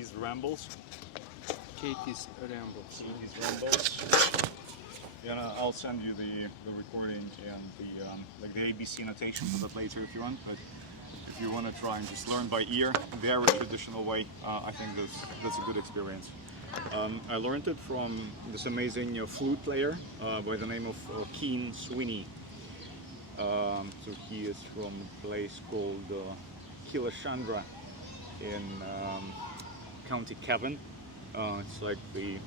Katie's Rambles. Katie's Rambles. Katie's Rambles. Yeah, I'll send you the recording and the like the ABC notation for that later if you want. But if you want to try and just learn by ear, very traditional way, I think that's a good experience. I learned it from this amazing flute player by the name of Keen Sweeney. So he is from a place called Kilashandra in County Cavan. It's like the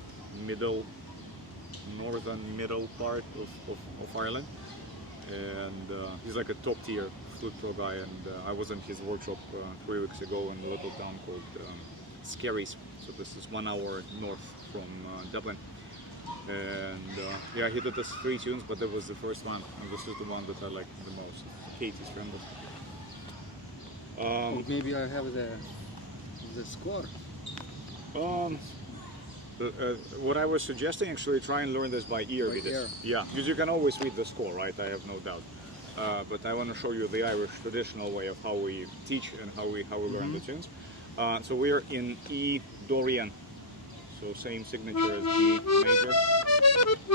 northern middle part of Ireland, and he's like a top tier flute pro guy, and I was in his workshop 3 weeks ago in a little town called Skerries. So this is 1 hour north from Dublin, and yeah, he did us 3 tunes, but that was the first one, and this is the one that I like the most, Katie's Rambles. Maybe I have the score. What I was suggesting, actually, try and learn this by ear. Yeah, because you can always read the score, right? I have no doubt. But I want to show you the Irish traditional way of how we teach and how we learn the tunes. So we are in E Dorian, so same signature as D major,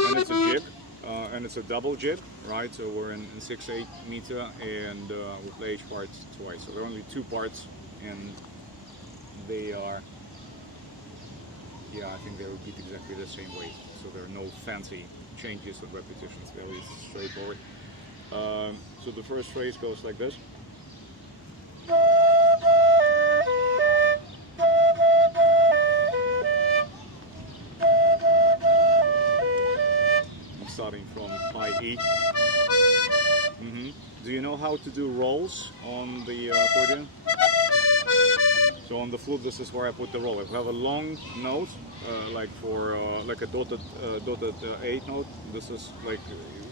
and it's a jig, and it's a double jig, right? So we're in 6/8 meter, and we play each part twice. So there are only 2 parts, and they are. Yeah, I think they repeat exactly the same way, so there are no fancy changes or repetitions, very straightforward. So the first phrase goes like this. I'm starting from high E. Do you know how to do rolls on the accordion? So on the flute, this is where I put the roll. If you have a long note, like for like a dotted 8 note, this is like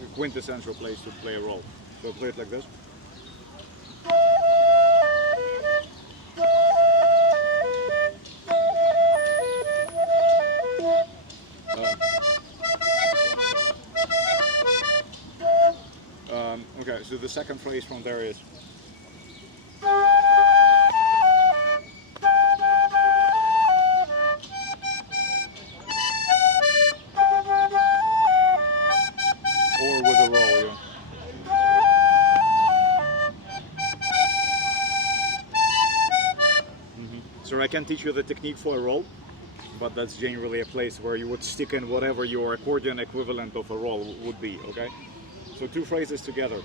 a quintessential place to play a roll. So play it like this. Okay, so the second phrase from there is. So I can teach you the technique for a roll, but that's generally a place where you would stick in whatever your accordion equivalent of a roll would be, okay? So 2 phrases together.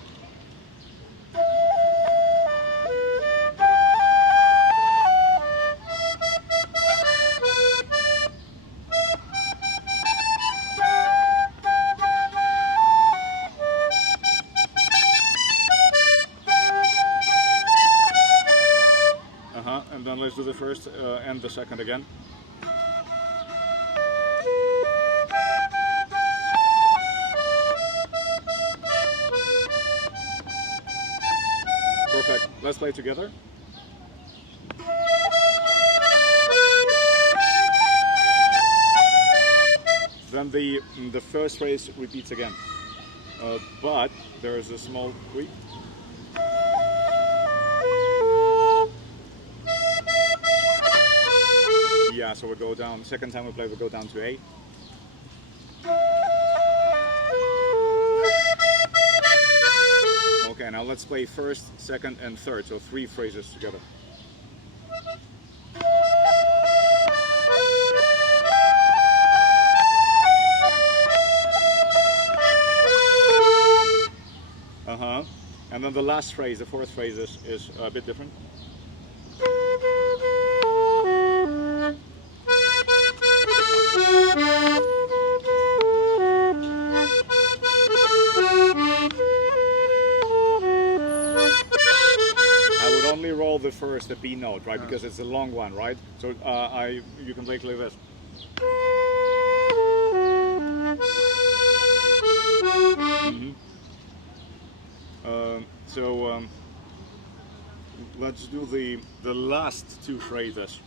And then let's do the first and the second again. Perfect. Let's play together. Then the first phrase repeats again, but there is a small tweak. Yeah, so we go down. Second time we play, we go down to A. Okay, now let's play first, second, and third. So 3 phrases together. And then the last phrase, the 4th phrase, is a bit different. Roll the first, the B note, right? Because it's a long one, right? So you can play it like this. So let's do the last 2 phrases.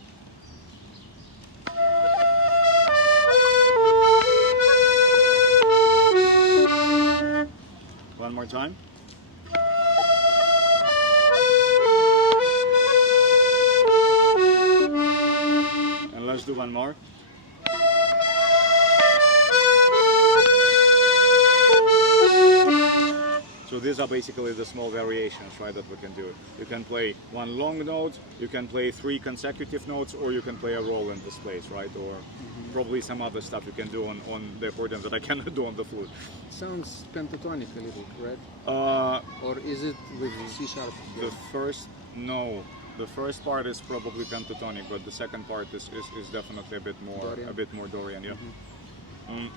One more time. One more. So these are basically the small variations, right, that we can do. You can play one long note, you can play 3 consecutive notes, or you can play a roll in this place, right? Or probably some other stuff you can do on the accordion that I cannot do on the flute. Sounds pentatonic a little, right? Or is it with C sharp? The no. The first part is probably pentatonic, but the second part is definitely a bit more Dorian, yeah.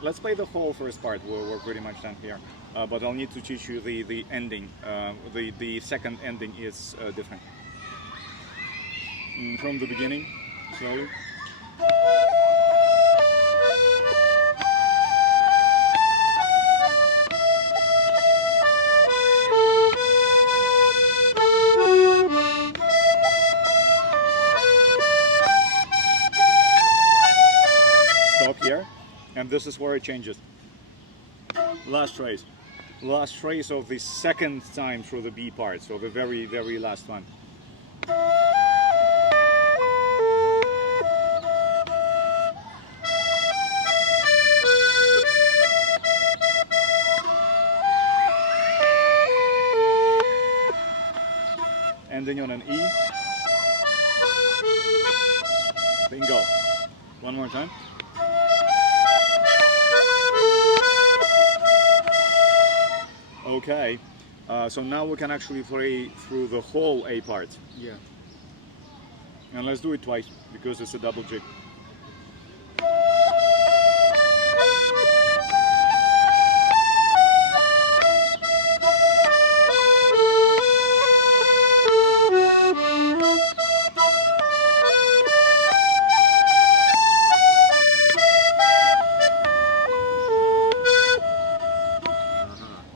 Let's play the whole first part. We're pretty much done here, but I'll need to teach you the ending. The second ending is different. From the beginning, slowly. Stop here. And this is where it changes. Last phrase. Last phrase of the second time through the B part, so the very, very last one. Ending on an E. Bingo. One more time. Okay, so now we can actually play through the whole A part. Yeah. And let's do it twice, because it's a double jig.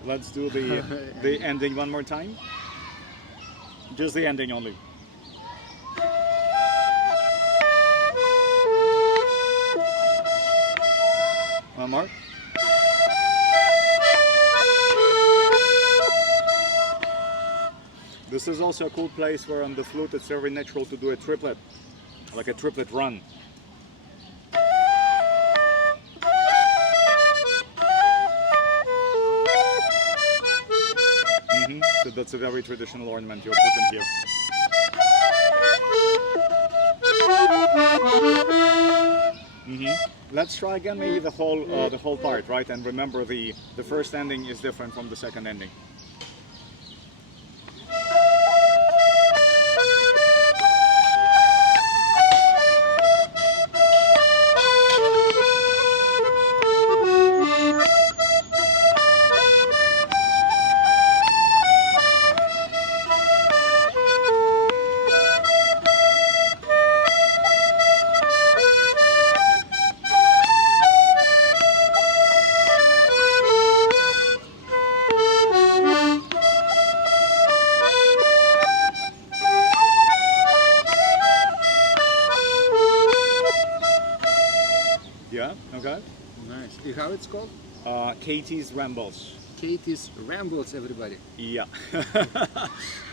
Let's do the ending one more time. Just the ending only. One more. This is also a cool place where on the flute it's very natural to do a triplet, like a triplet run. So that's a very traditional ornament you're putting here. Let's try again maybe the whole part, right? And remember the first ending is different from the second ending. Yeah, okay. Nice. How it's called? Katie's Rambles. Katie's Rambles, everybody. Yeah.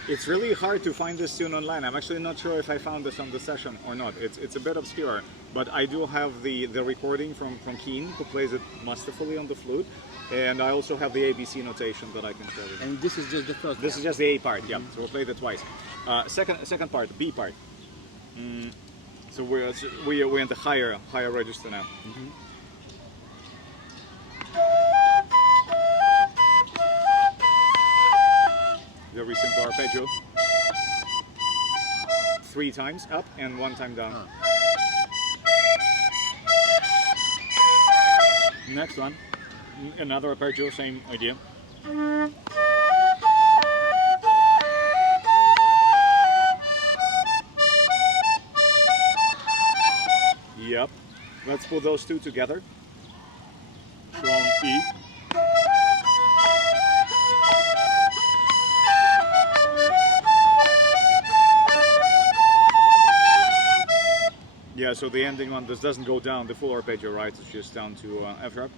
It's really hard to find this tune online. I'm actually not sure if I found this on the session or not. It's a bit obscure, but I do have the recording from Keen, who plays it masterfully on the flute, and I also have the ABC notation that I can show you. And this is just the first This is just the A part, yeah. So we'll play that twice. Second part, B part. So we're in the higher register now. Very simple arpeggio. 3 times up and 1 time down. Next one, another arpeggio, same idea. Yep. Let's put those two together. From E. Yeah, so the ending one, this doesn't go down the full arpeggio, right? It's just down to F sharp.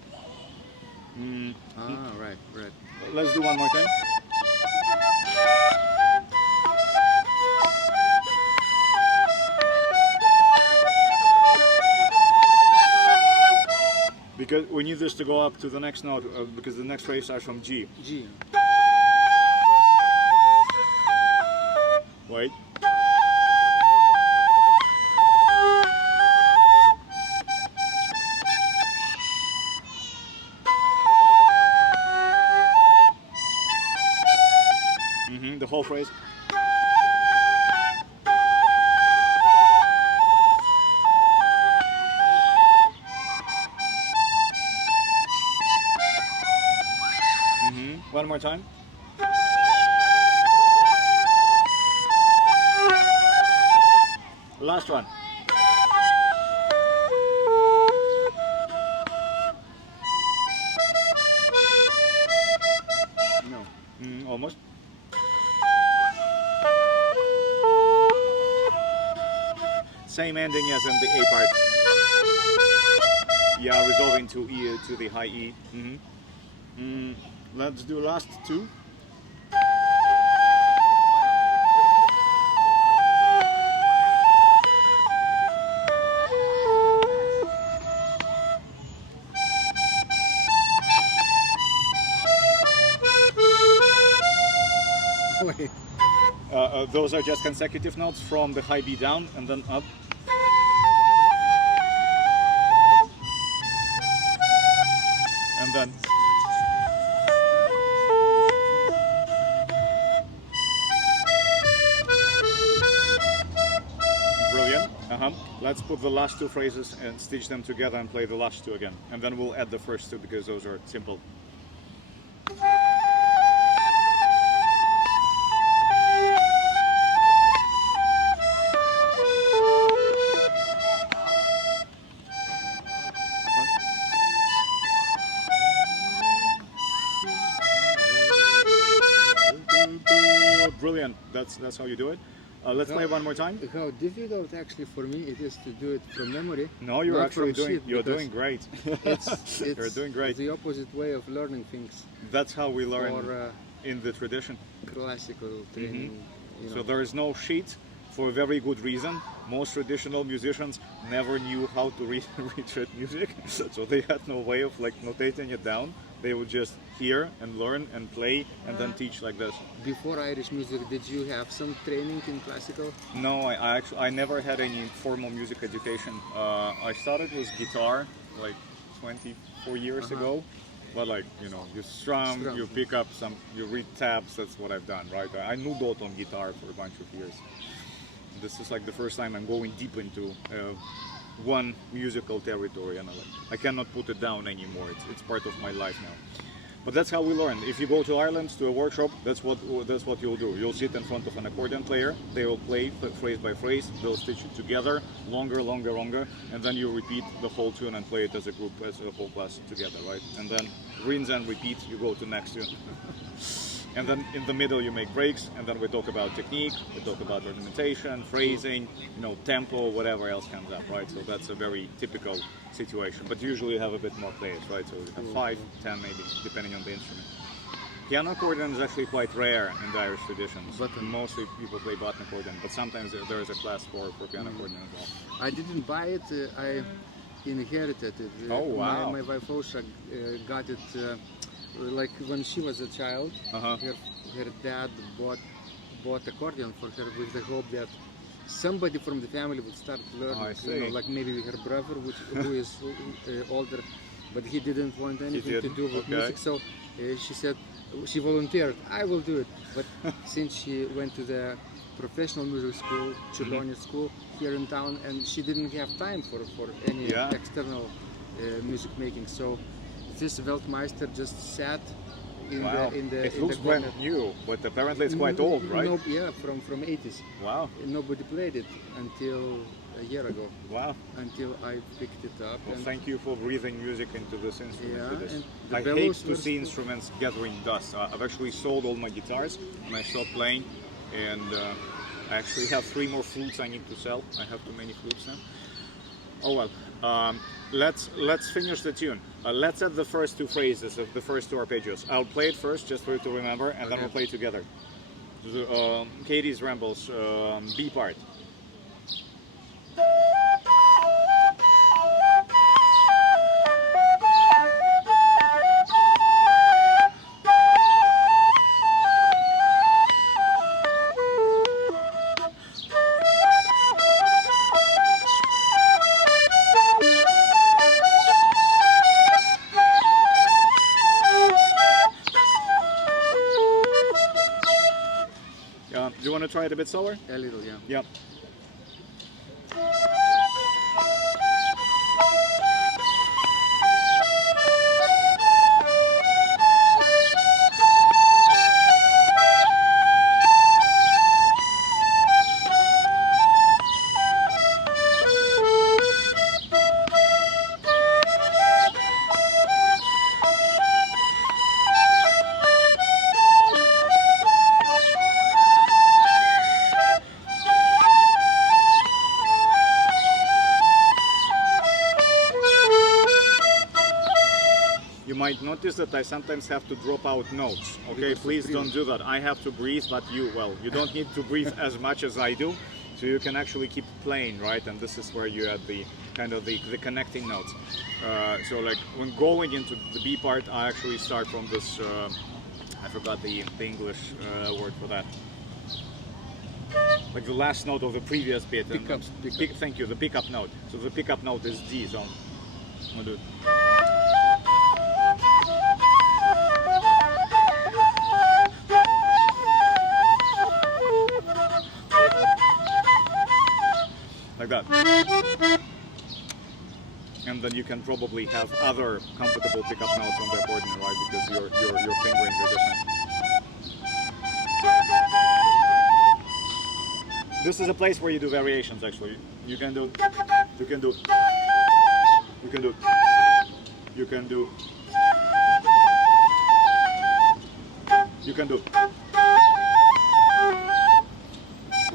Right. Let's do one more time. because we need this to go up to the next note, because the next phrase starts from G. G. Wait. The whole phrase. One more time. Last one. No. Almost. Same ending as in the A part. Yeah, resolving to E, to the high E. Let's do last two. Wait. Those are just consecutive notes from the high B down and then up. And then. Brilliant. Let's put the last two phrases and stitch them together and play the last two again. And then we'll add the first two because those are simple. Brilliant. That's how you do it. Let's play one more time. How difficult actually for me it is to do it from memory. No, you're not actually from doing. sheet, You're because doing great. It's You're doing great. the opposite way of learning things. That's how we learn Or in the tradition. classical training. You know. So there is no sheet for a very good reason. Most traditional musicians never knew how to read music, so they had no way of like notating it down. They would just hear and learn and play and then teach like this. Before Irish music, did you have some training in classical? No, I never had any formal music education. I started with guitar like 24 years ago. But like, you know, you strum, you pick up some, you read tabs, that's what I've done, right? I noodled on guitar for a bunch of years. This is like the first time I'm going deep into one musical territory, and I cannot put it down anymore. It's part of my life now. But that's how we learn. If you go to Ireland to a workshop, that's what you'll do. You'll sit in front of an accordion player. They will play phrase by phrase. They'll stitch it together, longer, and then you repeat the whole tune and play it as a group, as a whole class together, right? And then rinse and repeat. You go to next tune. And then in the middle you make breaks, and then we talk about technique, we talk about ornamentation, phrasing, you know, tempo, whatever else comes up, right? So that's a very typical situation. But usually you have a bit more players, right? So you have 5, 10 maybe, depending on the instrument. Piano accordion is actually quite rare in the Irish traditions. But mostly people play button accordion, but sometimes there is a class for piano accordion as well. I didn't buy it, I inherited it. Oh wow! My wife Osha got it like when she was a child. Her dad bought accordion for her with the hope that somebody from the family would start learning. You know, like maybe her brother, who is older, but he didn't want anything to do with music. So she said, she volunteered, I will do it. But since she went to the professional music school, Vilnius school here in town, and she didn't have time for any external music making. So this Weltmeister just sat in the It looks brand new, but apparently it's quite old, right? No, yeah, from 80s. Wow. Nobody played it until a year ago. Wow. Until I picked it up. Well, thank you for breathing music into this instrument. Yeah, I hate to see instruments gathering dust. I've actually sold all my guitars and I stopped playing, and I actually have 3 more flutes I need to sell. I have too many flutes now. Oh well. Let's finish the tune. Let's add the first 2 phrases of the first 2 arpeggios. I'll play it first just for you to remember, and then we'll play together. Katie's Rambles, B part. you want to try it a bit slower? A little, yeah. Yep. You might notice that I sometimes have to drop out notes. Okay, please don't do that. I have to breathe, but you don't need to breathe as much as I do, so you can actually keep playing, right? And this is where you add the kind of the connecting notes. So like when going into the B part, I actually start from this, I forgot the English word for that. Like the last note of the previous bit. Thank you, the pickup note. So the pickup note is D, so I'm gonna do it. Like that. And then you can probably have other comfortable pickup notes on the accordion, right? Because your fingerings are different. This is a place where you do variations actually. You can do, you can do, you can do, you can do, you can do.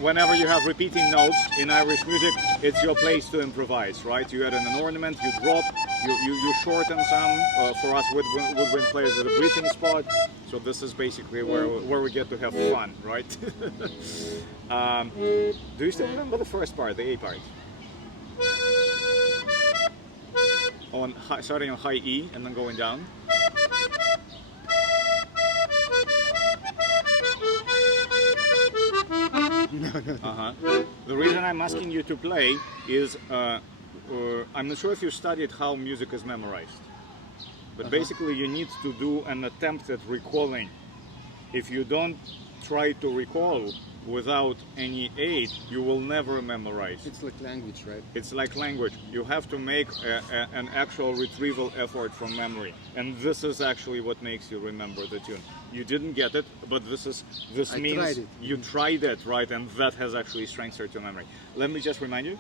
Whenever you have repeating notes in Irish music, it's your place to improvise, right? You add in an ornament, you drop, you shorten some. For us woodwind players, at a breathing spot. So this is basically where we get to have fun, right? Do you still remember the first part, the A part? Starting on high E and then going down. The reason I'm asking you to play is I'm not sure if you studied how music is memorized, but basically you need to do an attempt at recalling. If you don't try to recall without any aid, you will never memorize. It's like language, right? It's like language. You have to make an actual retrieval effort from memory, and this is actually what makes you remember the tune. You didn't get it, but this means you tried it, right? And that has actually strengthened your memory. Let me just remind you.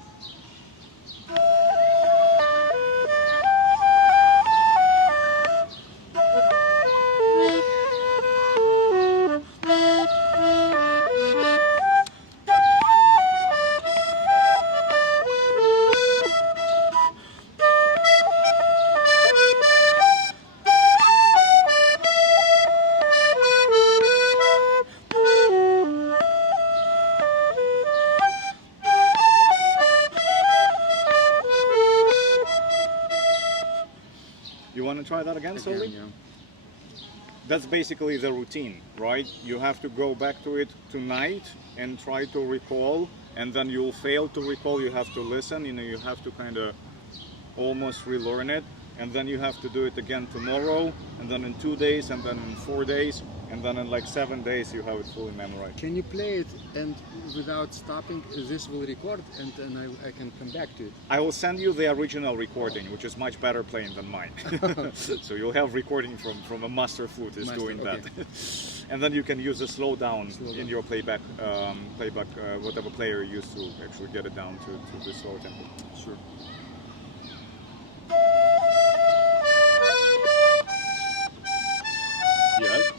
Try that again slowly? Yeah. That's basically the routine, right? You have to go back to it tonight and try to recall, and then you'll fail to recall. You have to listen, you have to kind of almost relearn it, and then you have to do it again tomorrow, and then in 2 days, and then in 4 days, and then in like 7 days you have it fully memorized. Can you play it and without stopping? This will record and I can come back to it. I will send you the original recording, which is much better playing than mine. So you'll have recording from a master flute is doing that. And then you can use a slowdown in your playback, whatever player you use to actually get it down to the slow tempo. Sure. Yes.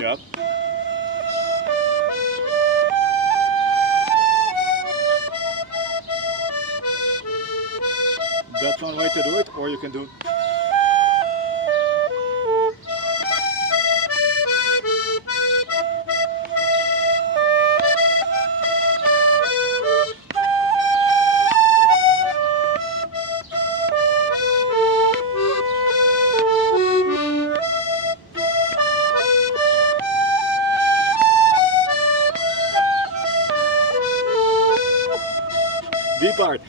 Yep. That's one way to do it, or you can do B part.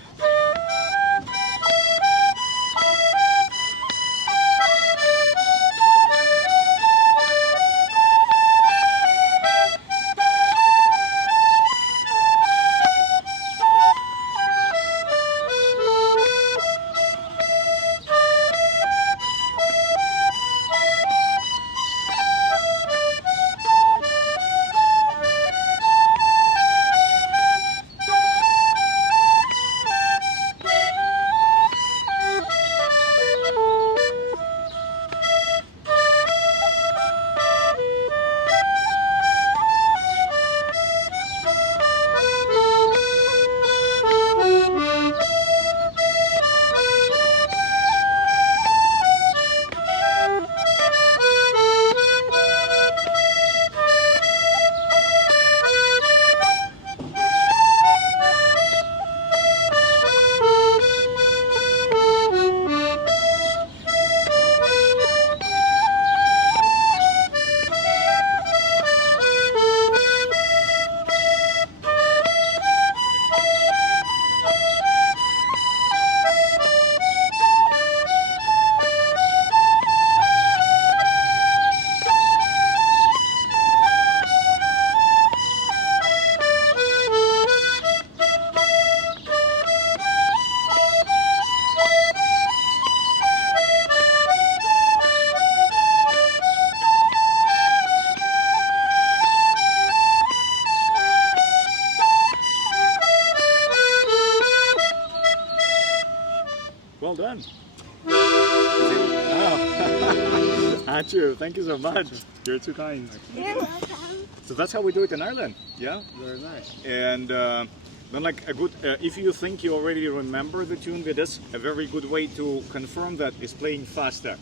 Got you. Thank you so much. You're too kind. You're welcome. So that's how we do it in Ireland. Yeah. Very nice. And then like a good, if you think you already remember the tune, Vidas, a very good way to confirm that is playing faster.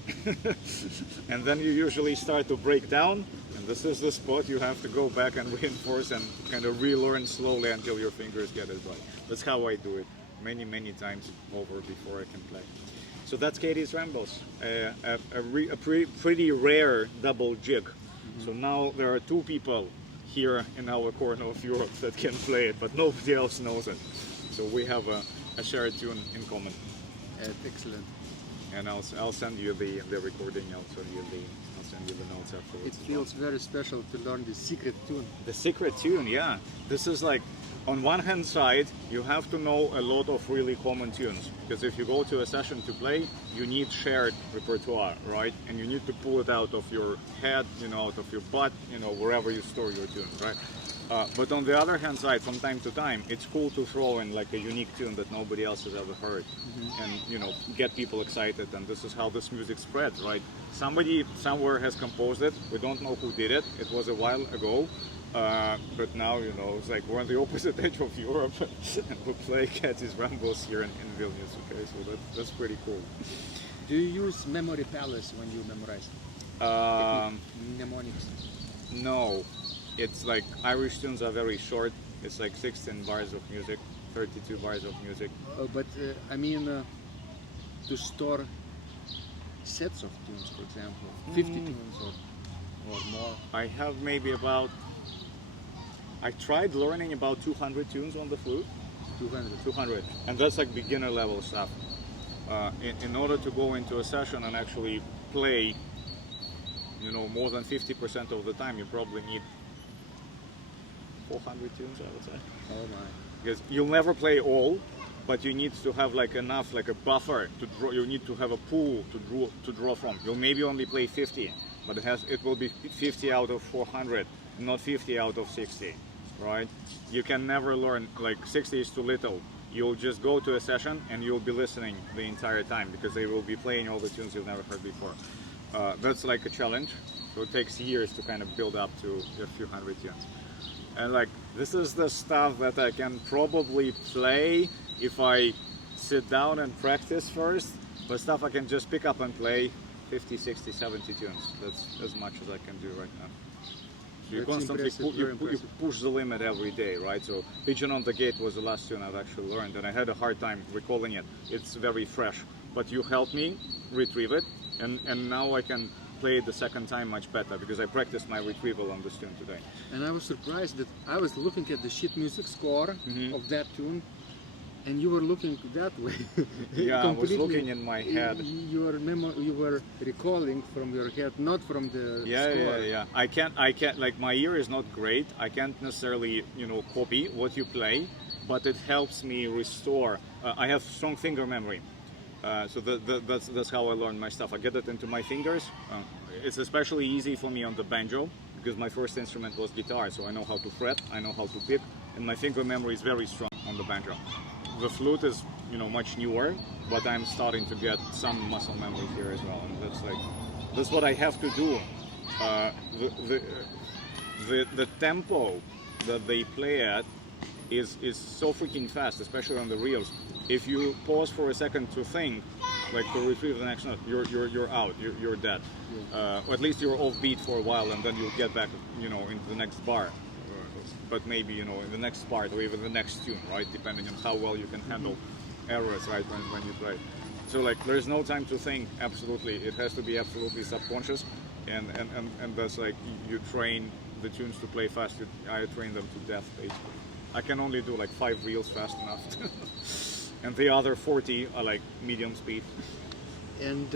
And then you usually start to break down. And this is the spot you have to go back and reinforce and kind of relearn slowly until your fingers get it right. That's how I do it many, many times over before I can play. So that's Katie's Rambles, a pretty rare double jig. So now there are two people here in our corner of Europe that can play it, but nobody else knows it. So we have a shared tune in common. Excellent. And I'll send you the recording. I'll send you the notes afterwards. It feels very special to learn the secret tune. The secret tune, yeah. This is like, on one hand side, you have to know a lot of really common tunes, because if you go to a session to play, you need shared repertoire, right? And you need to pull it out of your head, you know, out of your butt, you know, wherever you store your tunes, right? But on the other hand side, from time to time, it's cool to throw in like a unique tune that nobody else has ever heard, and you know, get people excited. And this is how this music spreads, right? Somebody somewhere has composed it. We don't know who did it. It was a while ago, but now, you know, it's like we're on the opposite edge of Europe, and we play Katie's Rambles here in Vilnius. Okay, so that's pretty cool. Do you use memory palace when you memorize? Mnemonics? No. It's like Irish tunes are very short. It's like 16 bars of music, 32 bars of music. But I mean, to store sets of tunes, for example, 50 tunes or more. I have maybe about, I tried learning about 200 tunes on the flute. 200. And that's like beginner level stuff. In order to go into a session and actually play, you know, more than 50% of the time, you probably need 400 tunes, I would say. Oh my. Because you'll never play all, but you need to have like enough, like a buffer to draw. You need to have a pool to draw from. You'll maybe only play 50, but it will be 50 out of 400, not 50 out of 60, right? You can never learn, like 60 is too little. You'll just go to a session and you'll be listening the entire time, because they will be playing all the tunes you've never heard before. That's like a challenge. So it takes years to kind of build up to a few hundred tunes. And like, this is the stuff that I can probably play if I sit down and practice first, but stuff I can just pick up and play 50, 60, 70 tunes. That's as much as I can do right now. So you constantly you push the limit every day, right? So Pigeon on the Gate was the last tune I've actually learned, and I had a hard time recalling it. It's very fresh, but you helped me retrieve it, and now I can play it the second time much better, because I practiced my retrieval on this tune today. And I was surprised that I was looking at the sheet music score of that tune, and you were looking that way. Yeah, I was looking in my head. You were recalling from your head, not from the score. Yeah. I can't, like, my ear is not great. I can't necessarily, you know, copy what you play, but it helps me restore. I have strong finger memory. So that's how I learn my stuff. I get it into my fingers. It's especially easy for me on the banjo, because my first instrument was guitar, so I know how to fret, I know how to pick, and my finger memory is very strong on the banjo. The flute is, you know, much newer, but I'm starting to get some muscle memory here as well, and that's what I have to do. The tempo that they play at is so freaking fast, especially on the reels. If you pause for a second to think, like to retrieve the next note, you're out, you're dead. Or at least you're off beat for a while, and then you'll get back, you know, into the next bar. But maybe, you know, in the next part or even the next tune, right? Depending on how well you can handle errors, right, when you play. So like, there's no time to think. Absolutely, it has to be absolutely subconscious, and that's like, you train the tunes to play fast. I train them to death, basically. I can only do like 5 reels fast enough. And the other 40 are like medium speed. And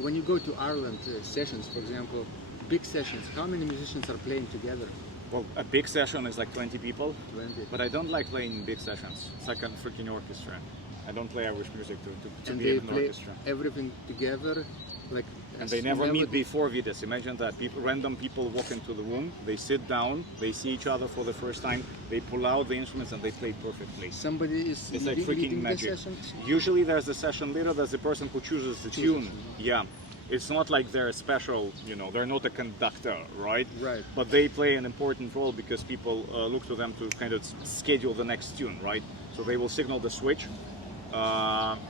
when you go to Ireland sessions, for example, big sessions, how many musicians are playing together? Well, a big session is like 20 people, 20. But I don't like playing big sessions. It's like a freaking orchestra. I don't play Irish music to and be they in an play orchestra. everything together, like. And they never meet before Vidas. Imagine that. Random people walk into the room, they sit down, they see each other for the first time, they pull out the instruments and they play perfectly. Somebody is like freaking leading magic. the sessions? Usually there's a session leader, there's the person who chooses the tune. Yeah. it's not like they're special, you know, they're not a conductor, right? Right. But they play an important role because people look to them to kind of schedule the next tune, right? So they will signal the switch.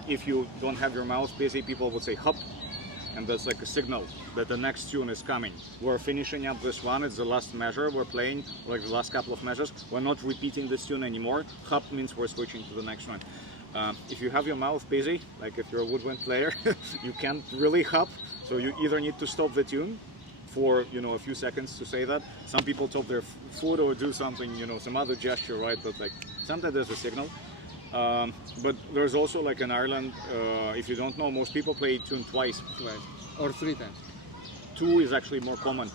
If you don't have your mouth busy, people will say hop, and that's like a signal that the next tune is coming. We're finishing up this one, it's the last measure we're playing, like the last couple of measures. We're not repeating this tune anymore. Hop means we're switching to the next one. If you have your mouth busy, like if you're a woodwind player, you can't really hop, so you either need to stop the tune for, you know, a few seconds to say that. Some people tap their foot or do something, you know, some other gesture, right? But like sometimes there's a signal. But there's also, like in Ireland, if you don't know, most people play tune twice. Right. Or 3 times. 2 is actually more common.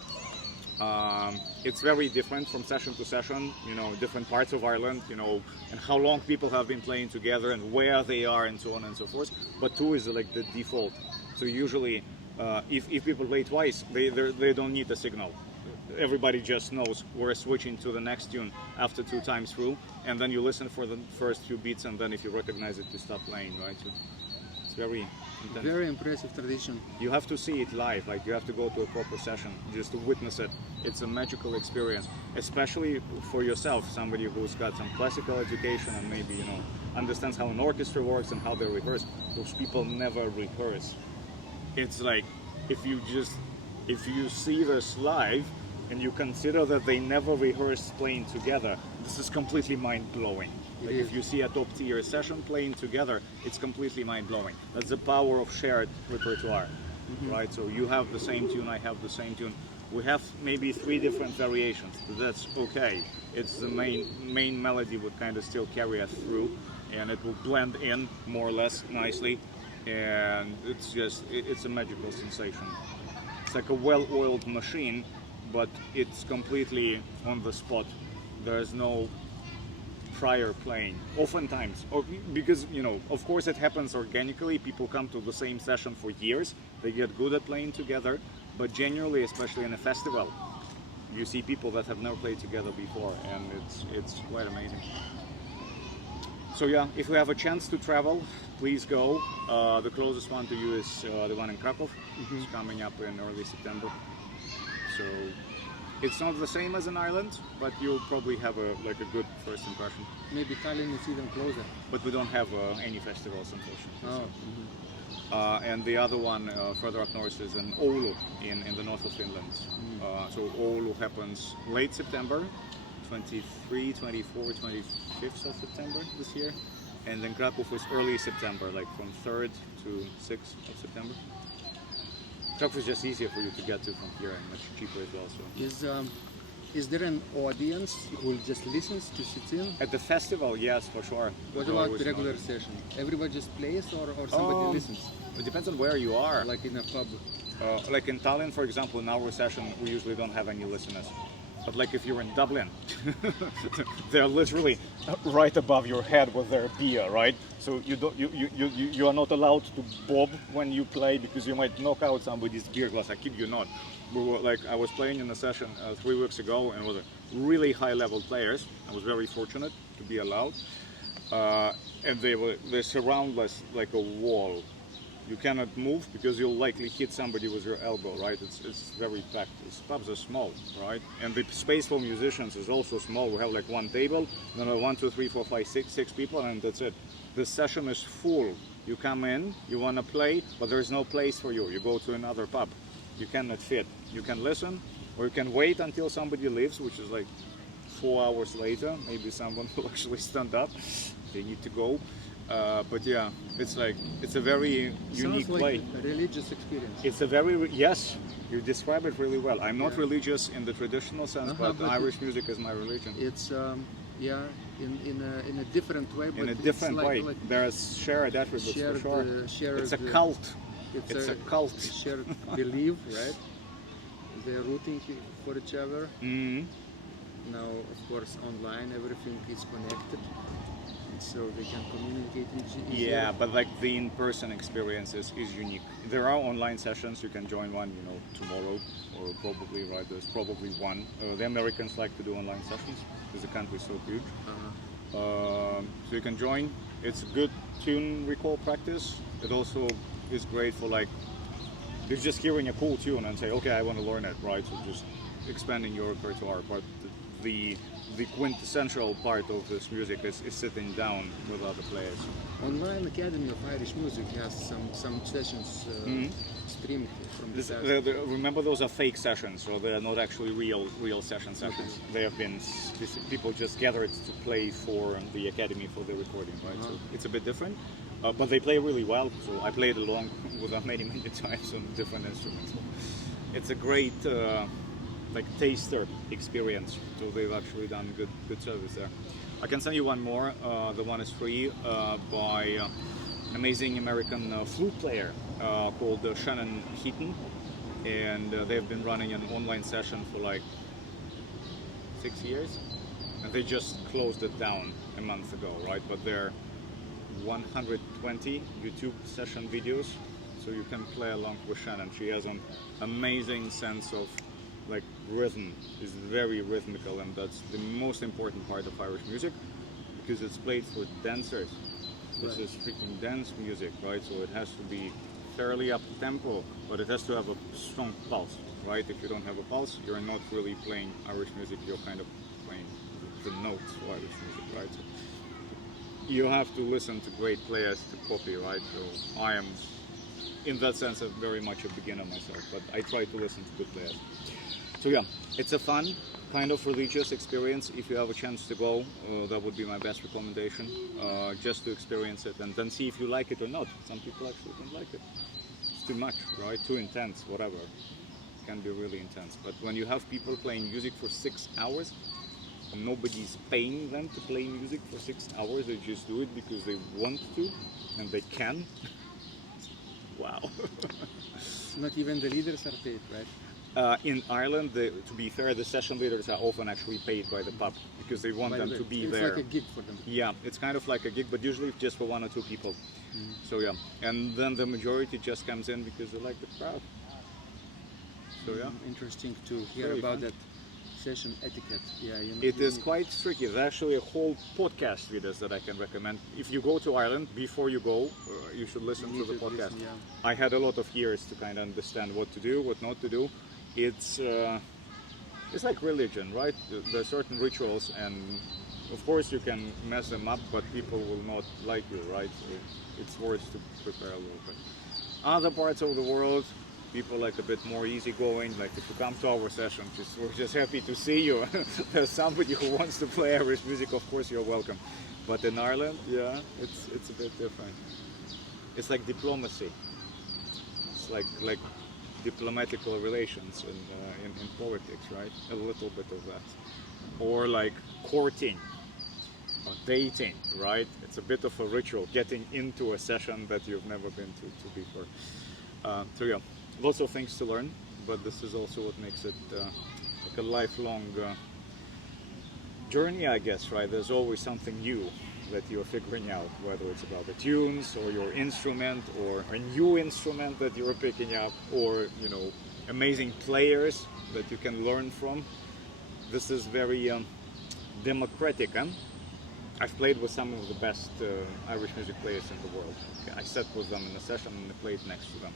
It's very different from session to session, you know, different parts of Ireland, you know, and how long people have been playing together and where they are and so on and so forth. But 2 is like the default. So usually, if people play twice, they don't need a signal. Everybody just knows we're switching to the next tune after 2 times through, and then you listen for the first few beats, and then if you recognize it, you stop playing, right? So it's very intense. Very impressive tradition. You have to see it live, like you have to go to a proper session just to witness it. It's a magical experience, especially for yourself, somebody who's got some classical education and maybe, you know, understands how an orchestra works and how they rehearse. Those people never rehearse. It's like if you see this live, and you consider that they never rehearsed playing together, this is completely mind-blowing. Like if you see a top-tier session playing together, it's completely mind-blowing. That's the power of shared repertoire, right? So you have the same tune, I have the same tune. We have maybe 3 different variations, but that's okay. It's the main melody would kind of still carry us through, and it will blend in more or less nicely, and it's just, it's a magical sensation. It's like a well-oiled machine, but it's completely on the spot. There's no prior playing, oftentimes, because, you know, of course it happens organically. People come to the same session for years, they get good at playing together, but generally, especially in a festival, you see people that have never played together before, and it's quite amazing. So yeah, if you have a chance to travel, please go. The closest one to you is the one in Krakow. It's coming up in early September. So it's not the same as in Ireland, but you'll probably have a good first impression. Maybe Tallinn is even closer. But we don't have any festivals, unfortunately. Oh. And the other one further up north is in Oulu in the north of Finland. So Oulu happens late September, 23, 24, 25th of September this year. And then Krakow is early September, like from 3rd to 6th of September. Krakow is just easier for you to get to from here and much cheaper as well. So. Is there an audience who just listens to sit in? At the festival, yes, for sure. What about the regular session? Everybody just plays or somebody listens? It depends on where you are. Like in a pub? Like in Tallinn, for example, in our session, we usually don't have any listeners. But like if you're in Dublin, they're literally right above your head with their beer, right? So you are not allowed to bob when you play because you might knock out somebody's beer glass. I kid you not. I was playing in a session 3 weeks ago, and it was really high-level players. I was very fortunate to be allowed, and they surround us like a wall. You cannot move because you'll likely hit somebody with your elbow, right? It's very packed. These pubs are small, right? And the space for musicians is also small. We have like one table, then 1, 2, 3, 4, 5, 6 people, and that's it. The session is full. You come in, you want to play, but there's no place for you. You go to another pub. You cannot fit. You can listen, or you can wait until somebody leaves, which is like 4 hours later. Maybe someone will actually stand up. They need to go. But yeah, it's a very unique play. Sounds like a religious experience. It's a yes, you describe it really well. I'm not religious in the traditional sense, but Irish music is my religion. It's in a different way. But in a different way. There's shared attributes for sure. It's a cult. It's a cult. Shared belief, right? They're rooting for each other. Now, of course, online everything is connected. So they can communicate with each other. Yeah, but like the in-person experience is unique. There are online sessions. You can join one, tomorrow, or probably, right? There's probably one. The Americans like to do online sessions because the country is so huge. So you can join. It's a good tune recall practice. It also is great for like You're just hearing a cool tune and say, okay, I want to learn it, right? So just expanding your repertoire. But the quintessential part of this music is sitting down with other players. Online Academy of Irish Music has some sessions streamed from remember, those are fake sessions, so they are not actually real sessions. They have been people just gathered to play for the Academy for the recording, right? So it's a bit different, but they play really well. So I played along with them many times on different instruments. So it's a great like taster experience. So they've actually done good service there. I can send you one more. The one is free by an amazing American flute player called Shannon Heaton, and they've been running an online session for like 6 years, and they just closed it down a month ago, right? But they're 120 YouTube session videos, so you can play along with Shannon. She has an amazing sense of like rhythm, is very rhythmical, and that's the most important part of Irish music because it's played for dancers. This is freaking dance music, right? So it has to be fairly up tempo, but it has to have a strong pulse, right? If you don't have a pulse, you're not really playing Irish music, you're kind of playing the notes of Irish music, right? So you have to listen to great players to copy, right? So I am, in that sense, very much a beginner myself, but I try to listen to good players. So yeah, it's a fun, kind of religious experience. If you have a chance to go, that would be my best recommendation, just to experience it and then see if you like it or not. Some people actually don't like it. It's too much, right? Too intense, whatever. It can be really intense. But when you have people playing music for 6 hours, and nobody's paying them to play music for 6 hours, they just do it because they want to, and they can. Wow. Not even the leaders are paid, right? In Ireland, to be fair, the session leaders are often actually paid by the pub because they want them to be there. It's like a gig for them. Yeah, it's kind of like a gig, but usually just for 1 or 2 people. So yeah, and then the majority just comes in because they like the crowd. So yeah. Interesting to hear about that session etiquette. Yeah, it is quite tricky. There's actually a whole podcast Vidas that I can recommend. If you go to Ireland, before you go, you should listen to the podcast. I had a lot of years to kind of understand what to do, what not to do. It's like religion, right? There are certain rituals, and of course you can mess them up, but people will not like you, right? So it's worth to prepare a little bit. Other parts of the world, people like a bit more easygoing. Like if you come to our session, we're just happy to see you. There's somebody who wants to play Irish music, of course you're welcome. But in Ireland, yeah, it's a bit different. It's like diplomacy. It's like diplomatical relations in politics, right? A little bit of that. Or like courting or dating, right? It's a bit of a ritual, getting into a session that you've never been to before. So yeah, lots of things to learn, but this is also what makes it like a lifelong journey, I guess, right? There's always something new that you're figuring out, whether it's about the tunes or your instrument or a new instrument that you're picking up, or amazing players that you can learn from. This is very democratic. I've played with some of the best Irish music players in the world. I sat with them in a session and I played next to them.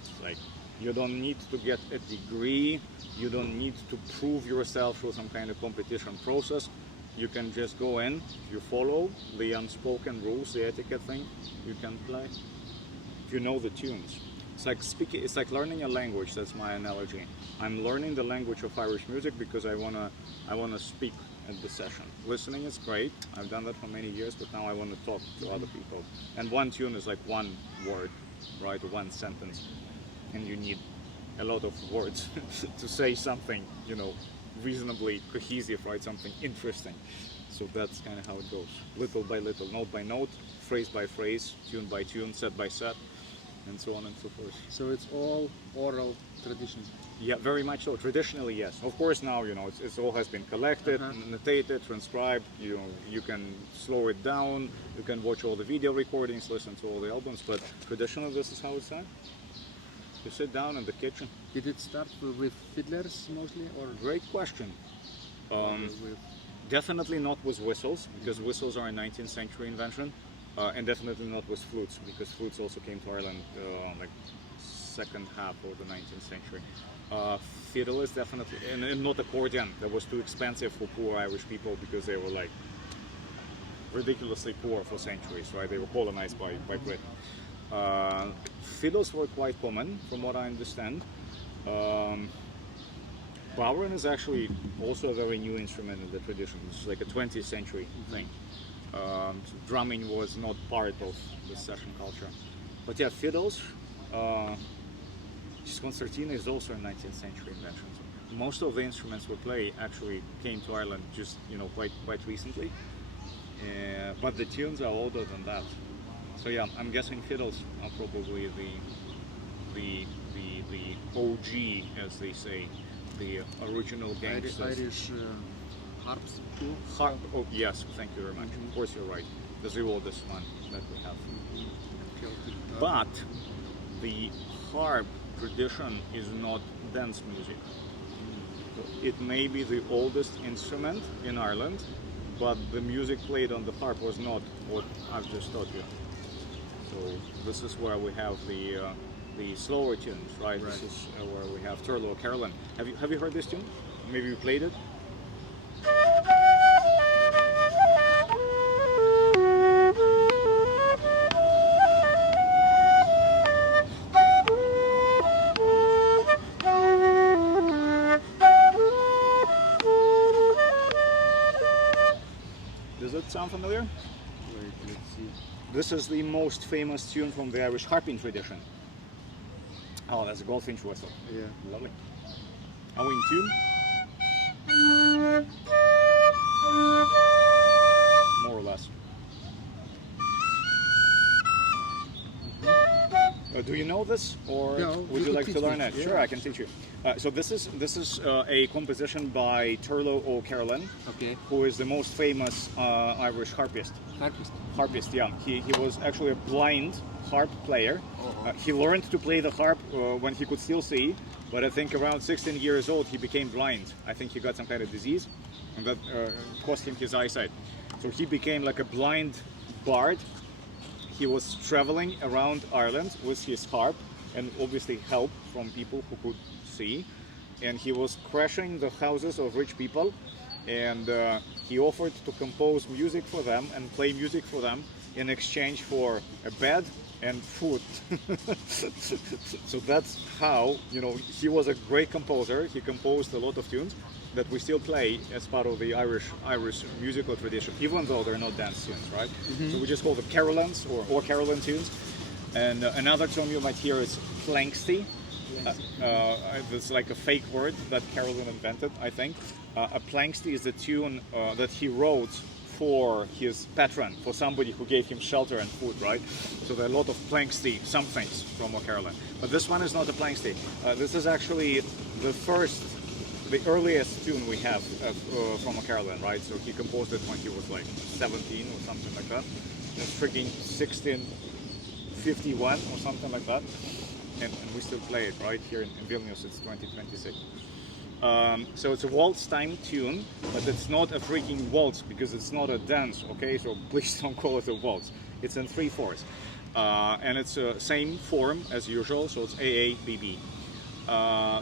It's like, you don't need to get a degree, you don't need to prove yourself through some kind of competition process. You can just go in, you follow the unspoken rules, the etiquette thing, you can play. If you know the tunes. It's like speaking, it's like learning a language, that's my analogy. I'm learning the language of Irish music because I wanna speak at the session. Listening is great, I've done that for many years, but now I want to talk to other people. And one tune is like one word, right, one sentence. And you need a lot of words to say something, reasonably cohesive, right? Something interesting. So that's kind of how it goes. Little by little, note by note, phrase by phrase, tune by tune, set by set, and so on and so forth. So it's all oral tradition? Yeah, very much so. Traditionally, yes. Of course, now, it's all has been collected, notated, transcribed. You can slow it down, you can watch all the video recordings, listen to all the albums, but traditionally this is how it's done. You sit down in the kitchen. Did it start with fiddlers mostly, or? Great question. Definitely not with whistles, because whistles are a 19th century invention, and definitely not with flutes, because flutes also came to Ireland like second half of the 19th century. Fiddle is definitely, and not accordion. That was too expensive for poor Irish people because they were like ridiculously poor for centuries, right? They were colonized by Britain. Fiddles were quite common, from what I understand. Bowern is actually also a very new instrument in the tradition. It's like a 20th century thing. Drumming was not part of the session culture. But yeah, fiddles, concertina is also a 19th century invention. So most of the instruments we play actually came to Ireland just, quite recently. But the tunes are older than that. So yeah, I'm guessing fiddles are probably the OG, as they say, the original gangsters. Irish harps too? Harp, oh yes, thank you very much. Of course you're right. That's the oldest one that we have. But the harp tradition is not dance music. So it may be the oldest instrument in Ireland, but the music played on the harp was not what I've just taught you. So this is where we have the slower tunes, right? This is where we have Turlough O'Carolan. Have you heard this tune? Maybe you played it? Does it sound familiar? Wait, let's see. This is the most famous tune from the Irish harping tradition. Oh, that's a goldfinch whistle. Yeah. Lovely. Are we in tune? More or less. Do you know this, or No, would you like to learn it? Yeah. Sure, I can teach you. So this is a composition by Turlough O'Carolan, who is the most famous Irish harpist. Harpist, yeah. He was actually a blind harp player. He learned to play the harp when he could still see, but I think around 16 years old he became blind. I think he got some kind of disease, and that cost him his eyesight. So he became like a blind bard. He was traveling around Ireland with his harp, and obviously help from people who could see. And he was crashing the houses of rich people, and he offered to compose music for them and play music for them in exchange for a bed and food. So that's how, he was a great composer. He composed a lot of tunes that we still play as part of the Irish musical tradition, even though they're not dance tunes, right? So we just call them carolans or Carolan tunes. And another term you might hear is flanksty. It's like a fake word that Carolan invented, I think. A planksty is the tune that he wrote for his patron, for somebody who gave him shelter and food, right? So there are a lot of planksty somethings from O'Carolan. But this one is not a planksty. This is actually the earliest tune we have from O'Carolan, right? So he composed it when he was like 17 or something like that. It's freaking 1651 or something like that. And we still play it, right? Here in Vilnius, it's 2026. So it's a waltz time tune, but it's not a freaking waltz because it's not a dance, okay? So please don't call it a waltz. It's in 3/4. And it's the same form as usual, so it's A-A-B-B.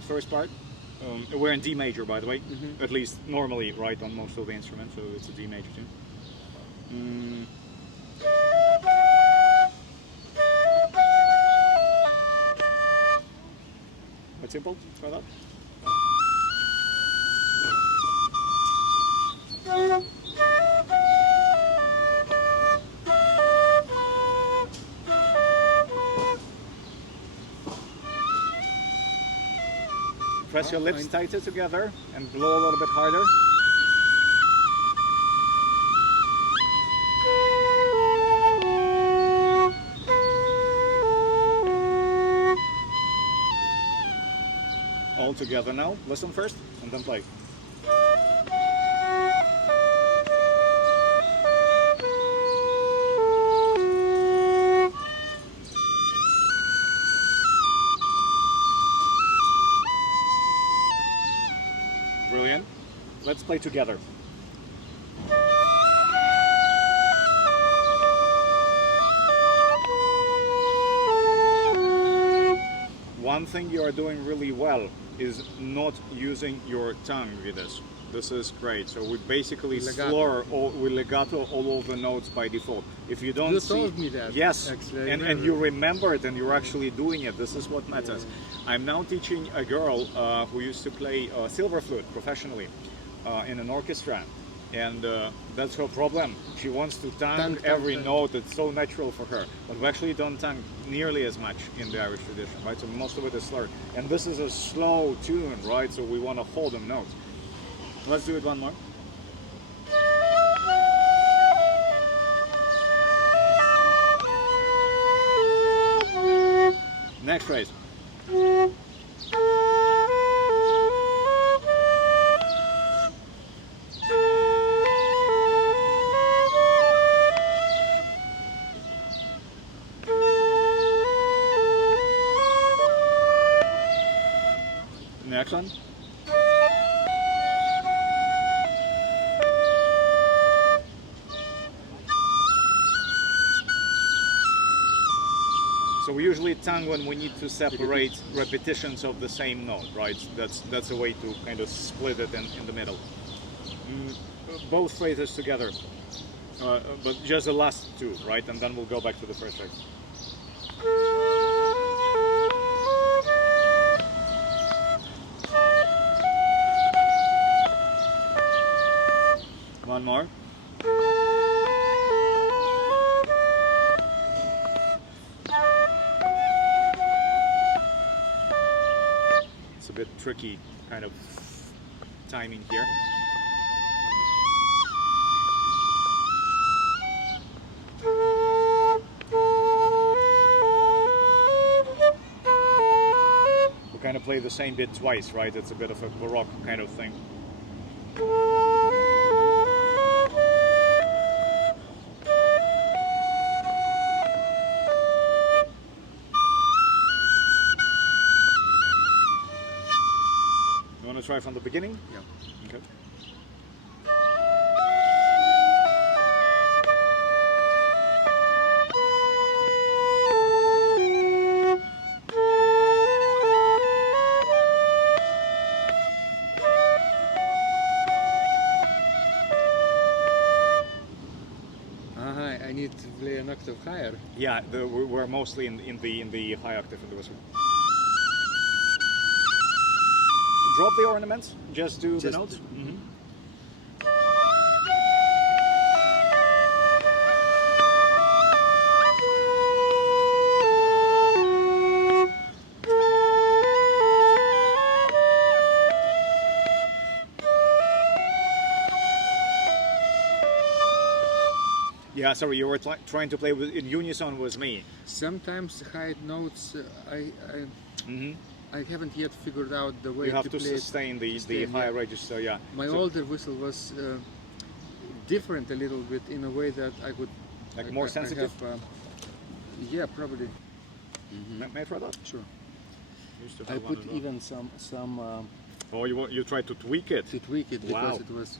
First part, we're in D major, by the way, at least normally, right, on most of the instruments, so it's a D major tune. Quite simple, try that. Press your lips tighter together and blow a little bit harder. All together now. Listen first and then play. Brilliant. Let's play together. one thing you are doing really well is not using your tongue with this. This is great. So we basically slur, we legato all of the notes by default. If you don't told me that. Yes, actually, and you remember it and you're actually doing it. This is what matters. Yeah. I'm now teaching a girl who used to play silver flute professionally in an orchestra. And that's her problem. She wants to tongue every note. It's so natural for her. But we actually don't tongue nearly as much in the Irish tradition, right? So most of it is slurred. And this is a slow tune, right? So we want to hold them notes. Let's do it one more. Next phrase. Next one. So we usually tongue when we need to separate repetitions of the same note, right? That's a way to kind of split it in the middle. Both phrases together, but just the last two, right? And then we'll go back to the first phrase. One more. It's a bit tricky kind of timing here. We kind of play the same bit twice, right? It's a bit of a Baroque kind of thing. Try from the beginning? Yeah. Okay. I need to play an octave higher. Yeah, we're mostly in the high octave in the whistle. Drop the ornaments, just do the notes. Mm-hmm. Yeah, sorry, you were trying to play in unison with me. Sometimes high notes, I haven't yet figured out the way you have to to play sustain the higher register, yeah. My older whistle was different a little bit in a way that I could... Like more sensitive? Yeah, probably. May I try that? Sure. I put even some oh, you tried to tweak it? To tweak it, because it was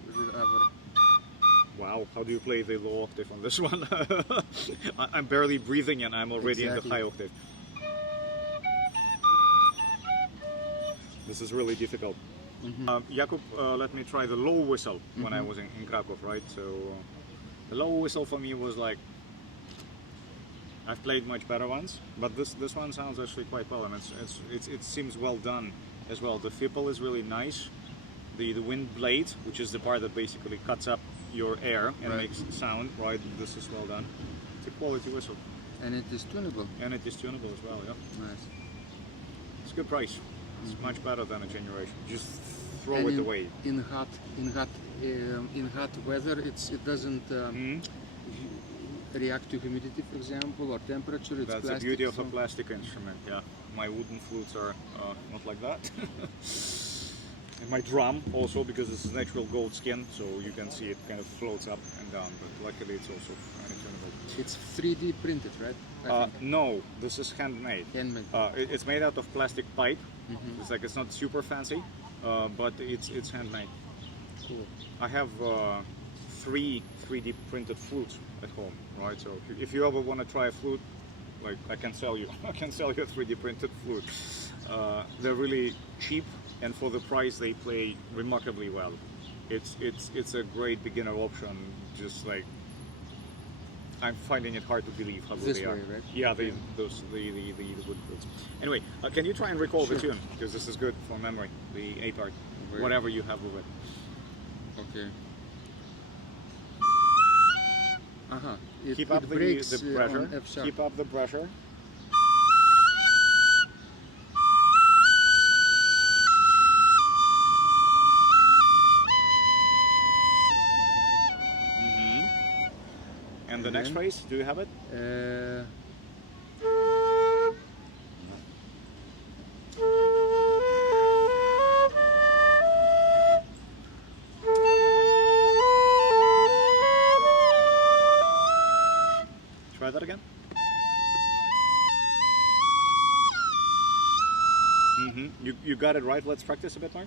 Wow, how do you play the low octave on this one? I'm barely breathing and I'm already in the high octave. This is really difficult. Jakub, let me try the low whistle when I was in Krakow, right? So the low whistle for me was like, I've played much better ones, but this one sounds actually quite well, and it seems well done as well. The fipple is really nice. The wind blade, which is the part that basically cuts up your air and makes sound, right? This is well done. It's a quality whistle. And it is tunable. And it is tunable as well, yeah. Nice. It's a good price. It's much better than a generation. Just throw it away. In hot weather, it doesn't react to humidity, for example, or temperature. It's That's plastic, the beauty of a plastic instrument. Yeah, my wooden flutes are not like that. And my drum also, because this is natural gold skin, so you can see it kind of floats up and down. But luckily, it's also kind of tunable. It's 3D printed, right? No, this is handmade. Handmade. It's made out of plastic pipe. It's not super fancy, but it's handmade. Cool. I have 3 3D printed flutes at home, right? So if you ever want to try a flute, like I can sell you a 3D printed flute. they're really cheap, and for the price they play remarkably well. It's a great beginner option. Just like I'm finding it hard to believe how good This they way, are. right? Yeah, the wood flutes. Anyway, can you try and recall the tune, because this is good for memory. The A part, whatever you have with it. Okay. Keep up the pressure. Keep up the pressure. And the next phrase, do you have it? Try that again. You got it right. Let's practice a bit more.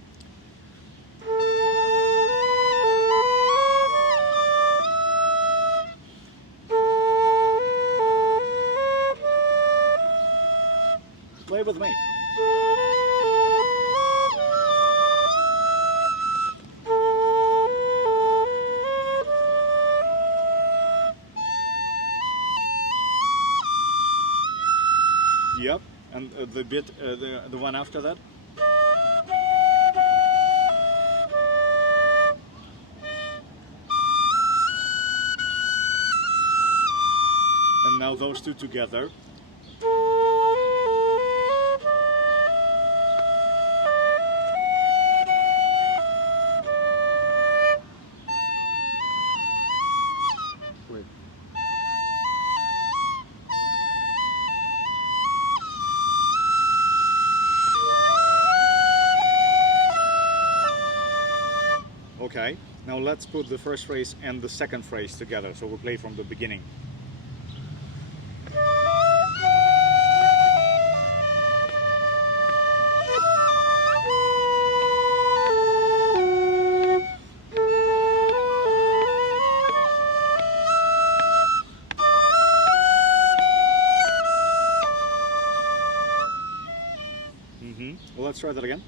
Play with me. Yep, and the bit, the one after that. And now those two together. Okay, now let's put the first phrase and the second phrase together, so we'll play from the beginning. Well, let's try that again.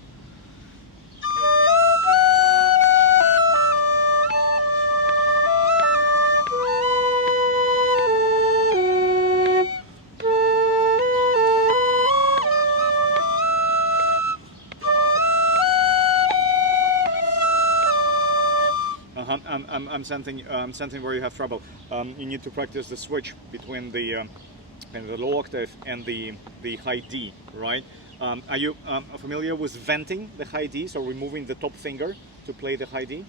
I'm sensing where you have trouble. You need to practice the switch between the low octave and the high D, right? Are you familiar with venting the high D, so removing the top finger to play the high D?